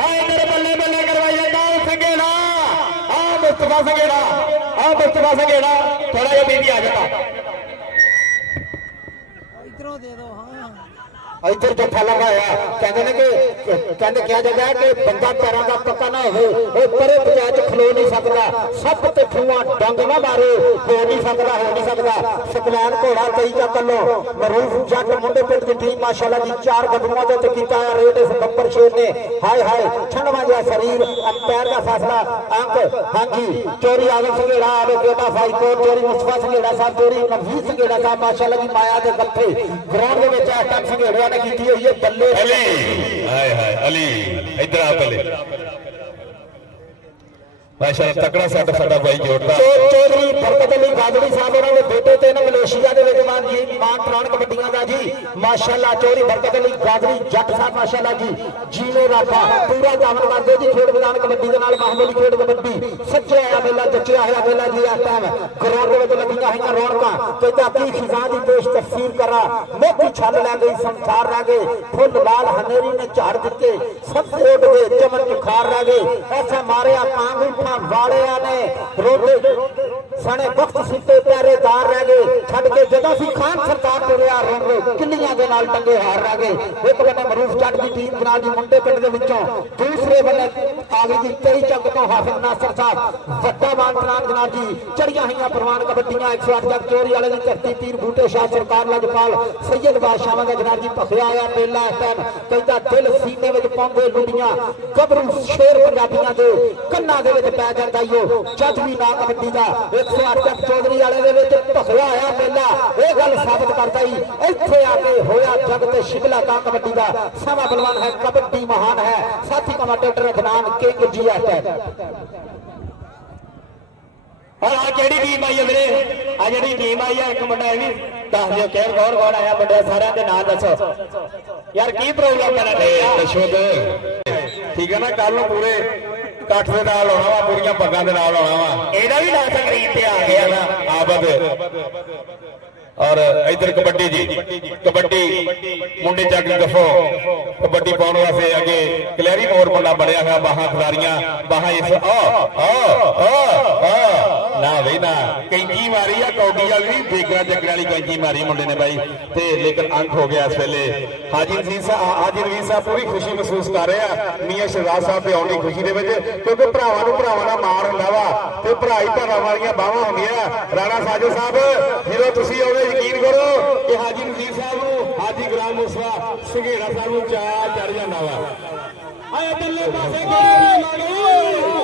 ਓਏ ਇਧਰ ਬੱਲੇ ਬੱਲੇ ਕਰਵਾਈ ਜਾਂਦਾ ਸੰਘੇੜਾ ਆ ਮੁਸਤਫਾ ਸੰਘੇੜਾ ਥੋੜਾ ਜਿਹਾ ਬੀਬੀ ਆ ਜਾਂਦਾ ਇਧਰੋਂ ਦੇ ਦੋ ਹਾਂ ਇੱਧਰ ਜੱਫਾ ਲਗਾਇਆ ਕਹਿੰਦੇ ਨੇ ਕਿ ਕਹਿੰਦੇ ਕਿਹਾ ਜਾਂਦਾ ਹੈ ਕਿ ਬੰਦਾ ਪੈਰਾਂ ਦਾ ਪੱਕਾ ਨਾ ਹੋਵੇ ਉਹ ਪਰੇ ਪੰਚਾਇਤ ਚ ਖਲੋ ਨਹੀਂ ਸਕਦਾ ਸੱਪ ਤੇ ਖੂਆ ਡੰਗ ਨਾ ਮਾਰੇ ਹੋ ਨਹੀਂ ਸਕਦਾ ਸਕਲੈਨ ਘੋੜਾ 23 ਦਾ ਕੱਲੋ ਮਰੂਫ ਜੱਟ ਮੁੰਡੇ ਪਿੰਡ ਦੀ ਟੀਮ ਮਾਸ਼ਾਅੱਲਾ ਜੀ 4 ਗੱਭਰੂਆਂ ਦੇ ਉੱਤੇ ਕੀਤਾ ਹੈ ਰੇਡ ਇਸ ਬੱਬਰ ਸ਼ੇਰ ਨੇ ਹਾਏ ਹਾਏ ਠੰਡਵਾ ਜਿਹਾ ਸਰੀਰ ਅੰਪਾਇਰ ਦਾ ਫੈਸਲਾ ਅੰਕ ਹਾਂਜੀ ਚੋਰੀ ਆਦਮ ਸੰਘੇੜਾ ਆਵੇ ਬੇਟਾ ਫਾਈਕੋਟ ਚੋਰੀ ਮੁਸਤਫਾ ਸੰਘੇੜਾ ਸਾਹਿਬ ਚੋਰੀ ਨਵੀਰ ਸੰਘੇੜਾ ਸਾਹਿਬ ਮਾਸ਼ਾਅੱਲਾ ਜੀ ਮਾਇਆ ਦੇ ਗੱਫੇ ਗਰਾਊਂਡ ਦੇ ਵਿੱਚ ਇਸ ਟਾਈਮ ਸੰਘੇੜਿਆਂ ਨੇ ਕੀਤੀ ਹੋਈ ਹੈ ਬੱਲੇ ਅਲੀ ਹਾਏ ਹਾਏ ਅਲੀ ਇਧਰ ਆ ਪਹਿਲੇ ਮਾਸ਼ਾਅੱਲਾ ਤਕੜਾ ਸਾਡਾ ਬਾਈ ਜੋੜਦਾ ਚੌਧਰੀ ਬਰਕਤ ਅਲੀ ਗਾਦੜੀ ਸਾਹਿਬ ਉਹਨਾਂ ਦੇ ਬੇਟੇ ਤੇ ਨਾ ਮਲੇਸ਼ੀਆ ਦੇ ਵਿੱਚ ਮਾਨ ਪ੍ਰਾਣ ਕਬੱਡੀਆਂ ਦਾ ਜੀ ਮਾਸ਼ਾਅੱਲਾ ਚੌਧਰੀ ਬਰਕਤ ਅਲੀ ਗਾਦੜੀ ਜੱਟ ਸਾਹਿਬ ਮਾਸ਼ਾਅੱਲਾ ਜੀ ਜੀਨੇ ਰਾਫਾ ਪੂਰਾ ਦਾਮਨ ਕਰਦੇ ਜੀ ਖੇਡ ਮੈਦਾਨ ਕਬੱਡੀ ਦੇ ਨਾਲ ਮਾਹੌਲੀ ਖੇਡ ਕਬੱਡੀ ਸੱਚਿਆ ਹੋਇਆ ਮੇਲਾ ਜੱਚਿਆ ਹੋਇਆ ਮੇਲਾ ਜੀ ਇਸ ਟਾਈਮ ਗਰਾਊਂਡ ਦੇ ਵਿੱਚ ਲੱਗੀਆਂ ਹੋਈਆਂ ਰੌਣਕਾਂ ਕਹਿੰਦਾ ਕੀ ਖਿਜ਼ਾਂ ਦੀ ਪੇਸ਼ ਤਫਸੀਰ ਕਰਾਂ ਮੋਤੀ ਛੱਲ ਲੈ ਗਈ ਸੰਸਾਰ ਰਹਿ ਗਏ ਫੁੱਲ ਲਾਲ ਹਨੇਰੀ ਨੇ ਝਾੜ ਦਿੱਤੇ ਸਭ ਉੱਡ ਗਏ ਚਮਨ ਚੁਖਾਰ ਰਹਿ ਗਏ ਐਸਾ ਮਾਰਿਆ ਕਾਂਗੂ ਵਾਲਿਆਂ ਨੇ ਰੋਡੇ ਸਣੇ ਵਕਤ ਸਿੱਤੇ ਪਹਿਰੇਦਾਰ ਰਹਿ ਗਏ ਛੱਡ ਕੇ ਜਦੋਂ ਸੀ ਖਾਨ ਸਰਕਾਰ ਤੁਰਿਆ ਰੰਗ ਕਿੱਲੀਆਂ ਦੇ ਨਾਲ ਟੰਗੇ ਹਾਰ ਰਹਿ ਗਏ ਇੱਕ ਬੰਨੇ ਮਰੂਫ ਜੱਟ ਦੀ ਟੀਮ ਦੇ ਨਾਲ ਜੀ ਮੁੰਡੇ ਪਿੰਡ ਦੇ ਵਿੱਚੋਂ ਦੂਸਰੇ ਬੰਨੇ ਆ ਗਈ ਜੀ 23 ਚੱਕ ਤੋਂ ਹਾਫਿਜ਼ ਨਾਸਰ ਸਾਹਿਬ ਵੱਡਾ ਮਾਨਤਨਾਮ ਜਨਾਬ ਜੀ ਚੜੀਆਂ ਹੋਈਆਂ ਪ੍ਰਵਾਨ ਕਬੱਡੀਆਂ 108 ਤੱਕ ਚੋਰੀ ਵਾਲੇ ਦੀ ਧਰਤੀ ਪੀਰ ਬੂਟੇ ਸ਼ਾਹ ਸਰਕਾਰ ਲਜਪਾਲ ਸੈਯਦ ਬਾਦਸ਼ਾਹਾਂ ਦਾ ਜਨਾਬ ਜੀ ਭਖਿਆ ਆਇਆ ਮੇਲਾ ਇਸ ਟਾਈਮ ਕਹਿੰਦਾ ਦਿਲ ਸੀਨੇ ਵਿੱਚ ਪਾਉਂਦੇ ਲੁੱਡੀਆਂ ਗੱਭਰੂ ਸ਼ੇਰ ਪੰਜਾਬੀਆਂ ਦੇ ਕੰਨਾਂ ਦੇ ਵਿੱਚ ਪੈ ਜਾਂਦਾ ਈਓ ਜੱਜ ਵੀ ਨਾ ਕਬੱਡੀ ਦਾ 108 ਤੱਕ ਚੌਧਰੀ ਵਾਲੇ ਦੇ ਵਿੱਚ ਭਖਿਆ ਆਇਆ ਮੇਲਾ ਇਹ ਗੱਲ ਸਾਬਤ ਕਰਦਾ ਹੀ ਇੱਥੇ ਆ ਕੇ ਹੋਇਆ ਜਗ ਤੇ ਸ਼ਿਕਲਾ ਤਾਂ ਕਬੱਡੀ ਦਾ ਸਮਾਂ ਬਲਵਾਨ ਹੈ ਕਬੱਡੀ ਮਹਾਨ ਹੈ ਸਾਥੀ ਕਮਾਂਡੇਟਰ ਅਦਨਾਨ ਕਿੰਗ ਜੀ ਆਤਾ और आ केड़ी टीम आई है वीरे आ जेडी टीम आई है एक मुंडा है नी दस दियो केर कौन आया मुंडे सारे दे नाम दसो यार की प्रॉब्लम बना रही है दशोद ठीक है ना कल ਨੂੰ ਪੂਰੇ ਕੱਠ ਦੇ ਨਾਲ ਆਉਣਾ ਵਾ ਪੂਰੀਆਂ ਪੱਗਾਂ ਦੇ ਨਾਲ ਆਉਣਾ ਵਾ ਇਹਦਾ ਵੀ ਨਾਂ ਸਕਰੀਨ ਤੇ ਆ ਗਿਆ ਨਾ ਆਬਦ और इधर कबड्डी जी कबड्डी मुंडे चक दफो कबड्डी पाने वास्ते अगे कलैरी मोर मुंडा बढ़िया है बाहां खिलाड़ियां बाहां इस ना भाई ना कैंची मारी है कौडी वाली बेगरा जगड़ वाली कैंची मारी मुंडे ने भाई ते लेकिन अंक हो गया इस वेले हाजी रवीर साहब पूरी खुशी महसूस कर रहे हैं मियां शहजाद साहब के आने की खुशी दे विच क्योंकि भरावां नूं भरावां दा माण हुंदा वा ते भरा ही भरा वालियां बाहां हुंदियां राणा साजो साहब ਜਦੋਂ ਤੁਸੀਂ ਆਓਗੇ यकीन करो कि हाजी रवीर साहब नूं हाजी गुलाम मुस्तफा संघेड़ा साहब नूं चाह चढ़ जांदा वा आए बल्ले पासे गोली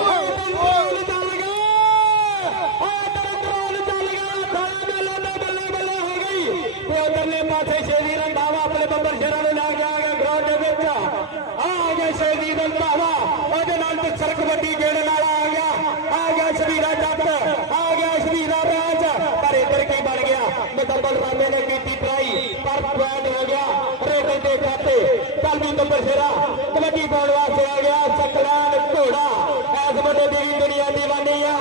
पासे शेरी रंधावा अपने बब्बर शेरा ने ला गया ग्राउंड के विच आ गया शेरी रंधावा ओदे नाल ते सरक बड्डी गेड़ नाल आ गया शबीरा जट आ गया शबीरा राज पर इधर की बन गया मुदब्बल रामे ने की ट्राई पर पॉइंट हो गया रेडर के खाते कल भी बब्बर शेरा कबड्डी पाउण वास्ते आ गया सकलैन घोड़ा ऐस बड़े दी दुनिया दीवानी आ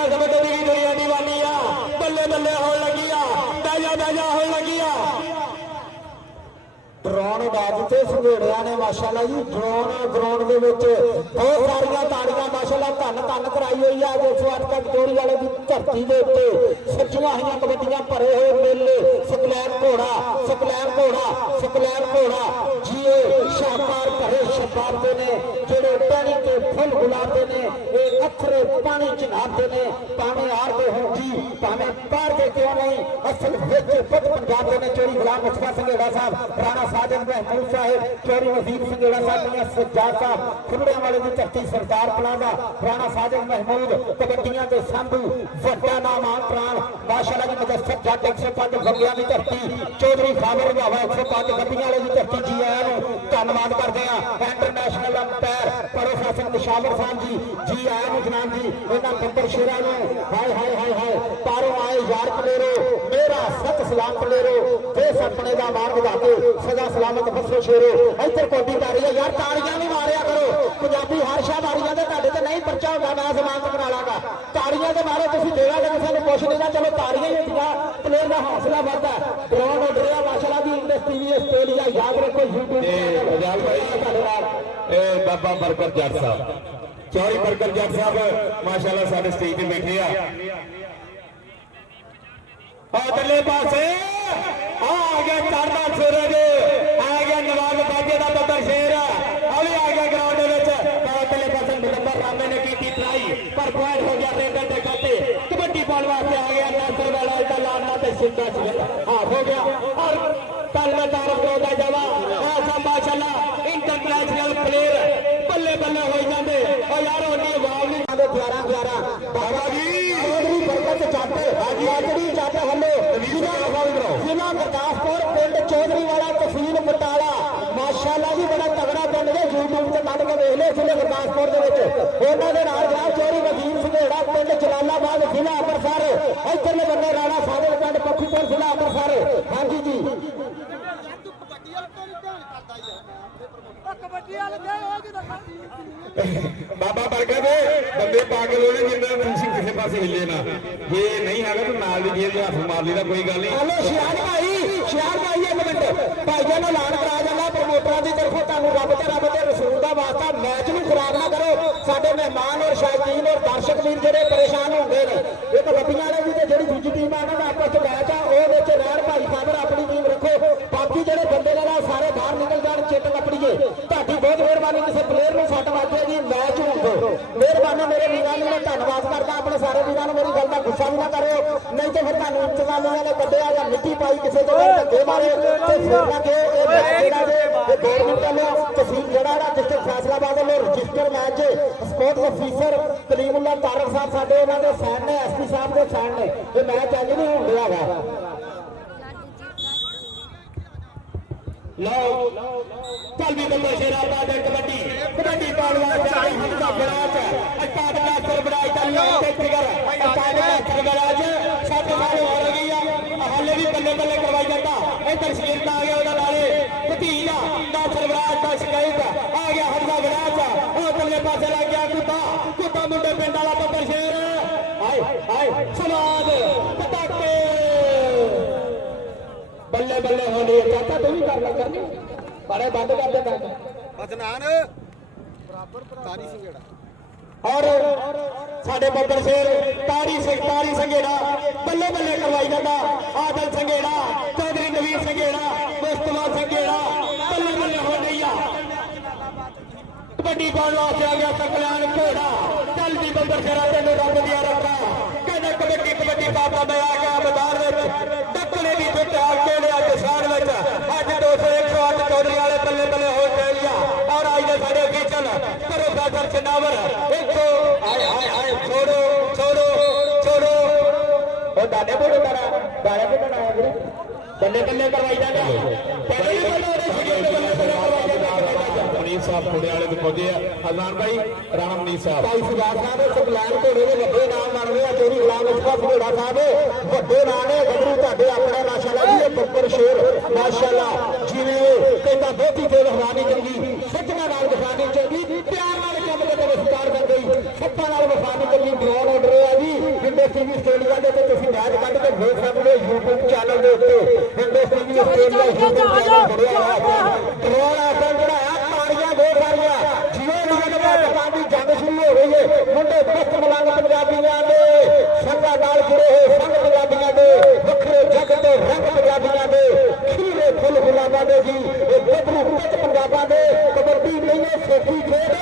ऐस बड़े दी दुनिया दीवानी आ बल्ले बल्ले होण लगी आ दाजा होण लगी आ ਡਰੋਨ ਉਡਾ ਦਿੱਤੇ ਸੰਘੇੜਿਆਂ ਨੇ ਮਾਸ਼ਾਅੱਲਾ ਜੀ ਡਰੋਨ ਗਰਾਊਂਡ ਦੇ ਵਿੱਚ ਬਹੁਤ ਸਾਰੀਆਂ ਤਾੜੀਆਂ ਮਾਸ਼ਾਅੱਲਾ ਧੰਨ ਕਰਾਈ ਹੋਈ ਆ 108 ਤੱਕ ਜੋੜੀ ਵਾਲੇ ਦੀ ਧਰਤੀ ਦੇ ਉੱਤੇ ਸੱਜੀਆਂ ਹੋਈਆਂ ਕਬੱਡੀਆਂ ਭਰੇ ਹੋਏ ਮੇਲੇ ਸਕਲੈਨ ਘੋੜਾ ਜੀ ਇਹ ਸ਼ਾਹਕਾਰ ਭਰੇ ਸ਼ਬਾਬ ਦੇ ਨੇ ਜਿਹੜੇ ਪਾਣੀ ਤੇ ਫੁੱਲ ਗੁਲਾਬਦੇ ਨੇ ਇਹ ਅੱਖਰੇ ਪਾਣੀ ਝਨਾਬਦੇ ਨੇ ਭਾਵੇਂ ਆੜਦੇ ਹੋਣ ਜੀ ਭਾਵੇਂ ਪਾਰ ਦੇ ਕਿਉਂ ਨਹੀਂ ਅਸਲ ਵਿੱਚ ਖੁਦ ਪੰਜਾਬ ਦੇ ਨੇ ਚੋਰੀ ਗੁਲਾਮ ਮੁਸਤਫਾ ਸੰਘੇੜਾ ਸਾਹਿਬ ਰਾਣਾ साजन महमूद साहिब चौरी वजीर संघेड़ा साहब सज्जाद साहब खुरड़ियां वाले की धरती सरदार प्लाजा राणा साजन महमूद कबड्डियां के संधू वड्डा नाम प्राण माशाअल्लाह की मुदस्सर जट 105 बंगियां की धरती चौधरी खाबर रंधावा 105 गड्डियां वाले की धरती जी आया नूं धन्नवाद करते हैं इंटरनेशनल अंपायर प्रोफेसर निशावर खान जी आया नूं जनाब जी इन्हां बब्बर शेरा नूं हाय पारों आए यार पलेरो मेरा सत सलाम पलेरो देश अपने का मान बढ़ा के सदा सलामत बसो शेरो इधर कोडी कर रही है यार ताड़ियां भी मारिया करो पंजाबी हर शाह मारिया ते तुहाडे ते नहीं पर्चा होगा मैं जमानत करा लांगा ताड़ियां दे मारे तुसीं देगा कि किसी ने कुछ नहीं ना चलो ताड़ियां ही होंदियां प्लेयर दा हौसला बढ़दा ग्राउंड उड़ रहा माशाअल्लाह दी इंग्लिश टीवी आस्ट्रेलिया याद रखो यूट्यूब रजाल भाई तुहाडे नाल ए बाबा बरकर जट साहब चौरी बरकर जट साहब माशाअल्लाह साडे स्टेज ते बैठे आ अगले पासे आ गया चढ़दा सूरज आ गया नवाब बाजे का बब्बर शेर अभी आ गया ग्राउंड अगले पासे मुदब्बर रामे ने की ट्राई पर पॉइंट हो गया रेडर के खाते कबड्डी पाउण वास्ते आ गया नासर वाला इधर लाडना ते सिद्धा हाफ हो गया और कल में तारफ का जवाब ऐसा माशाअल्लाह इंटरनेशनल प्लेयर बल्ले बल्ले हो जाते और यार उन्हें वाव नहीं आते 11 बाबा जी बरकत चाहते हाजी चाहते हमें जिला गुरदासपुर पिंड चौधरी वाला तहसील बटाला माशाअल्लाह जी बड़ा तगड़ा पिंड है यूट्यूब से कट के देख लो जिले गुरदासपुर चौरी वजीर संघेड़ा पिंड जलालाबाद जिला अमृतसर इधरले बंदे राणा साजन पिंड पखीपुर जिला अमृतसर हाँ जी बाबा बरकत बंदे पागल होने जिन्ना तुसी किसी पासे हिले ना ये नहीं है तो नाल दी जेब हाथ मार ली कोई गल नहीं हेलो शियार भाई एक मिनट भाईजान ने ऐलान करा जाना प्रमोटरां की तरफों तुहानूं रब ते रसूल दा वास्ता मैच नूं खराब ना करो साडे मेहमान और शायकीन और दर्शक वीर जिहड़े परेशान होंदे ने एक लब्बियां ने भी ते जिहड़ी दूजी टीम आ ना आपस च मैच आ ओह विच रहण भाई साहब अपनी टीम रखो बाकी जिहड़े बंदे ने सारे बाहर निकल जाण चिट लपड़ीए तुहाडी बहुत मेहरबानी किसी प्लेयर नूं सट वाजे जी मैच होण दो मेहरबानी मेरे वीरां नूं मैं धन्नवाद करदा अपने सारे वीरां नूं मेरी गल दा गुस्सा भी ना करो नहीं तो फिर तुहानूं इंतजामिया ने कड्ढिया जां मिट्टी पाई किसी दे धक्के मारे ते फिर ना कि ਇਹ ਮੈਚ ਜਿਹੜਾ ਜੇ ਗੌਰਮੈਂਟ ਵੱਲੋਂ ਤਹਿਸੀਲ ਜਿਹੜਾ ਡਿਸਟ੍ਰਿਕਟ ਫੈਸਲਾਬਾਦ ਵੱਲੋਂ register match sports officer Kalimullah Tariq sahib ਸਾਡੇ ਉਹਨਾਂ ਦੇ ਸਾਈਨ ਨੇ ਐਸਪੀ ਸਾਹਿਬ ਦੇ ਸਾਈਨ ਨੇ ਇਹ ਮੈਚ ਅੱਜ ਨਹੀਂ ਹੋਣ ਰਿਹਾ ਹੈਗਾ ਲਓ ਚੱਲ ਵੀ ਬੰਦਾ ਸ਼ੇਰਾ ਪਾ ਦੇ ਕਬੱਡੀ ਕਬੱਡੀ ਪਾਉਣ ਵਾਸਤੇ ਹਮਦਾ ਬਰਾਜ ਅਕਾਦ ਦਾ ਸਰਬਰਾਜ ਦਾ ਨਾਮ ਤੇ ਫਿਗਰ ਅਕਾਦ ਦਾ ਸਰਬਰਾਜ 7 ਸਾਲ ਹੋ ਗਈ ਆ ਹਾਲੇ ਵੀ ਬੱਲੇ ਬੱਲੇ ਕਰਵਾਈ ਜਾਂਦਾ ਇਹ ਤਸਵੀਰ ਤਾਂ ਆ ਗਿਆ ਉਹਦਾ ਨਾਲੇ ਭਤੀਜਾ ਦਾ ਸਰਬਰਾਜ ਦਾ ਸ਼ਿਕਾਇਤ ਆ ਗਿਆ ਹਮਦਾ ਬਰਾਜ ਉਹ ਥੱਲੇ ਪਾਸੇ ਲੱਗ ਗਿਆ ਕੁੱਤਾ ਮੁੰਡੇ ਪਿੰਡ ਵਾਲਾ ਬੱਬਰ ਸ਼ੇਰ ਹਾਏ ਸਮਾਦ ਪਟਾਕੇ ਬੱਲੇ ਬੱਲੇ ਹੋ ਰਹੀ ਹੈ ਚਾਚਾ ਤੂੰ ਵੀ ਕਰ ਲੈ ਕਰਨੀ ਬਾਰੇ ਬੰਦ ਕਰ ਦੇ ਕਰ ਬਦਨਾਨ ਬਰਾਬਰ ਤਾਰੀ ਸੰਗੇੜਾ ਔਰ ਸਾਡੇ ਬੱਬਰ ਸ਼ੇਰ ਤਾਰੀ ਸੰਗੇੜਾ ਬੱਲੇ ਬੱਲੇ ਕਰਵਾਈ ਜਾਂਦਾ ਆਦਲ ਸੰਗੇੜਾ ਚੌਧਰੀ ਨਵੀਰ ਸੰਗੇੜਾ ਮੁਸਤਫਾ ਸੰਗੇੜਾ ਬੱਲੇ ਬੱਲੇ ਹੋ ਰਹੀ ਆ ਕਬੱਡੀ ਪਾਉਣ ਵਾਸਤੇ ਆ ਗਿਆ ਸਕਲਾਨ ਘੋੜਾ ਚੱਲ ਵੀ ਬੱਬਰ ਸ਼ੇਰਾ ਤੈਨੂੰ ਰੱਬ ਦੀਆਂ ਰੱਖਾਂ ਕਹਿੰਦਾ ਕਬੱਡੀ ਬਾਬਾ ਮੈਂ ਆ ਗਿਆ ਮੈਦਾਨ ਵਿੱਚ ਡੱਕਣੇ ਦੀ ਟੁੱਟ ਆ ਕਿਹੜੇ ਅੱਜ ਸ਼ਾਨ ਵਿੱਚ ਅੱਜ 200-108 ਚੌਧਰੀ ਵਾਲੇ ਬੱਲੇ ਬੱਲੇ ਹੋ ਗਏ ਆ ਔਰ ਅੱਜ ਦੇ ਸਾਡੇ ਫੀਚਰ ਪ੍ਰੋਫੈਸਰ ਚਨਾਵਰ ਇੱਕੋ ਆਏ ਛੋੜੋ ਉਹ ਦਾਦੇ ਬੋੜੇ ਕਰਾ ਦਾਇਆ ਬੋੜਾ ਆਇਆ ਵੀਰੇ ਬੱਲੇ ਬੱਲੇ ਕਰਵਾਈ ਜਾਂਦਾ ਪਹਿਲੇ ਹੀ ਬੱਲੇ ਬੱਲੇ ਕਰਵਾਈ ਜਾਂਦਾ ਮਨੀਸ਼ ਸਾਹਿਬ ਥੋੜੇ ਵਾਲੇ ਦੇ ਪਹੁੰਚੇ ਆ ਹਜ਼ਾਨ ਭਾਈ ਰਾਮਨੀਤ ਸਾਹਿਬ ਭਾਈ ਸੁਜਾਤ ਸਾਹਿਬ ਸੁਖਲੈਨ ਘੋੜੇ ਦੇ ਵੱਡੇ ਨਾਮ ਬਣਦੇ ਆ ਚੋਰੀ ਗੁਲਾਮ ਮੁਸਤਫਾ ਘੋੜਾ ਸਾਹਿਬ ਵੱਡੇ ਨਾਂ ਨੇ ਗੱਭਰੂ ਤੁਹਾਡੇ ਆਪਣਾ ਮਾਸ਼ਾਅੱਲਾ ਜੀ ਇਹ ਬੱਬਰ ਸ਼ੇਰ ਮਾਸ਼ਾਅੱਲਾ ਜਿਵੇਂ ਕਹਿੰਦਾ ਬਹੁਤੀ ਤੇ ਲਖਵਾਨੀ ਚੰਗੀ ਸੱਜਣਾ ਨਾਲ ਵਫਾਨੀ ਚੰਗੀ ਪਿਆਰ ਨਾਲ ਕੰਮ ਦੇ ਵਿਸਤਾਰ ਕਰ ਗਈ ਸੱਪਾਂ ਨਾਲ ਵਫਾਨੀ ਚੰਗੀ ਡਰੋਨ ਆਰਡਰ ਆ ਜੀ ਹਿੰਦੇ ਟੀਵੀ ਆਸਟ੍ਰੇਲੀਆ ਦੇ ਤੇ ਤੁਸੀਂ ਮੈਚ ਕੱਢ ਕੇ ਦੇਖ ਸਕਦੇ ਹੋ YouTube ਚੈਨਲ ਦੇ ਉੱਤੇ ਹਿੰਦੇ ਟੀਵੀ ਆਸਟ੍ਰੇਲੀਆ YouTube ਚੈਨਲ ਬਣਿਆ ਹੋਇਆ ਡਰੋਨ ਆਰਡਰ ਜਿਹੜਾ ਤਾੜੀਆਂ ਬਹੁਤ ਸਾਰੀਆਂ ਜਿਵੇਂ ਨਿਗਮਾ ਦੀ ਜੰਗ ਸ਼ੁਰੂ ਹੋ ਰਹੀ ਹੈ ਮੁੰਡੇ ਬਸਤ ਮਲੰਗ ਪੰਜਾਬੀਆਂ ਦੇ ਸੰਘਾਂ ਨਾਲ ਜੁੜੇ ਹੋਏ ਸੰਘ ਪੰਜਾਬੀਆਂ ਦੇ ਵੱਖਰੇ ਜੱਗ ਤੇ ਰੰਗ ਪੰਜਾਬੀਆਂ ਦੇ ਖੀਰੇ ਫੁੱਲ ਗੁਲਾਬਾਂ ਦੇ ਜੀ ਇਹ ਗੱਭਰੂ ਕੱਚ ਪੰਜਾਬਾਂ ਦੇ ਕਬੱਡੀ ਨਹੀਂ ਸੋਖੀ ਖੇਡ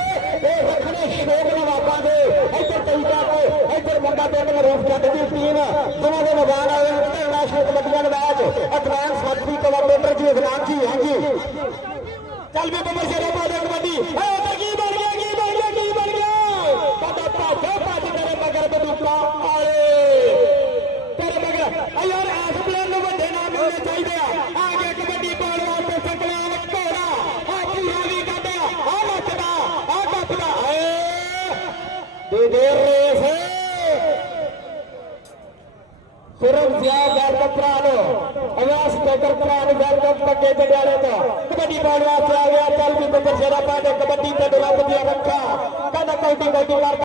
ਇਹ ਰੱਖਣੇ ਸ਼ੌਕ ਨਵਾਬਾਂ ਦੇ ਇੱਧਰ ਤਰੀਕਾ ਤੇ ਇੱਧਰ ਮੁੰਡਾ ਪਿੰਡ ਮਰੂਫ ਜੱਟ ਦੀ ਟੀਮ ਦੋਵਾਂ ਦੇ ਮੈਦਾਨ ਆਏ ਇੰਟਰਨੈਸ਼ਨਲ ਕਬੱਡੀਆਂ ਦੇ ਮੈਚ ਐਡਵਾਂਸ 60 ਕਿਲੋਮੀਟਰ ਜੀ ਇਨਾਮ ਜੀ ਹਾਂਜੀ ਚੱਲ ਵੀ ਬੱਬਰ ਸ਼ੇਰਾ ਪਾ ਦੇ ਕਬੱਡੀ ਕੀ ਬਣ ਗਿਆ ਸਾਡਾ ਭੱਜ ਤੇਰੇ ਮਗਰ ਬੰਦੂਕਾਂ ਆਏ ਤੇਰੇ ਮਗਰ ਆ ਯਾਰ ਐਸ ਪਲੇਅਰ ਨੂੰ ਵੱਡੇ ਨਾਮ ਮਿਲਣੇ ਚਾਹੀਦੇ ਆ ਗਿਆ ਕਬੱਡੀ ਪਾਉਣ ਵਾਸਤੇ ਸਕਲਾਨ ਘੋੜਾ ਆ ਪੂਰਾ ਵੀ ਕੱਢਿਆ ਆ ਨੱਚਦਾ ਆ ਗੱਪਦਾ ਦੇ ਰੇਸ ਸੁਰਮ ਸਿਆ ਗੱਲ ਪ੍ਰਾਣੋ ਅਵਾਸ ਟੋਕਰ ਪ੍ਰਾਣ ਗੱਲ ਪੱਕੇ ਜੜਿਆਲੇ ਤੋਂ ਕਬੱਡੀ ਪਾਉਣ ਵਾਸਤੇ ਆ ਗਿਆ ਚੱਲ ਵੀ ਬੱਬਰ ਸ਼ੇਰਾ ਪਾ ਦੇ ਕਬੱਡੀ ਤੇ ਰੱਬ ਦੀਆਂ ਰੱਖਾਂ ਕਹਿੰਦਾ ਕੌਡੀ ਕਰ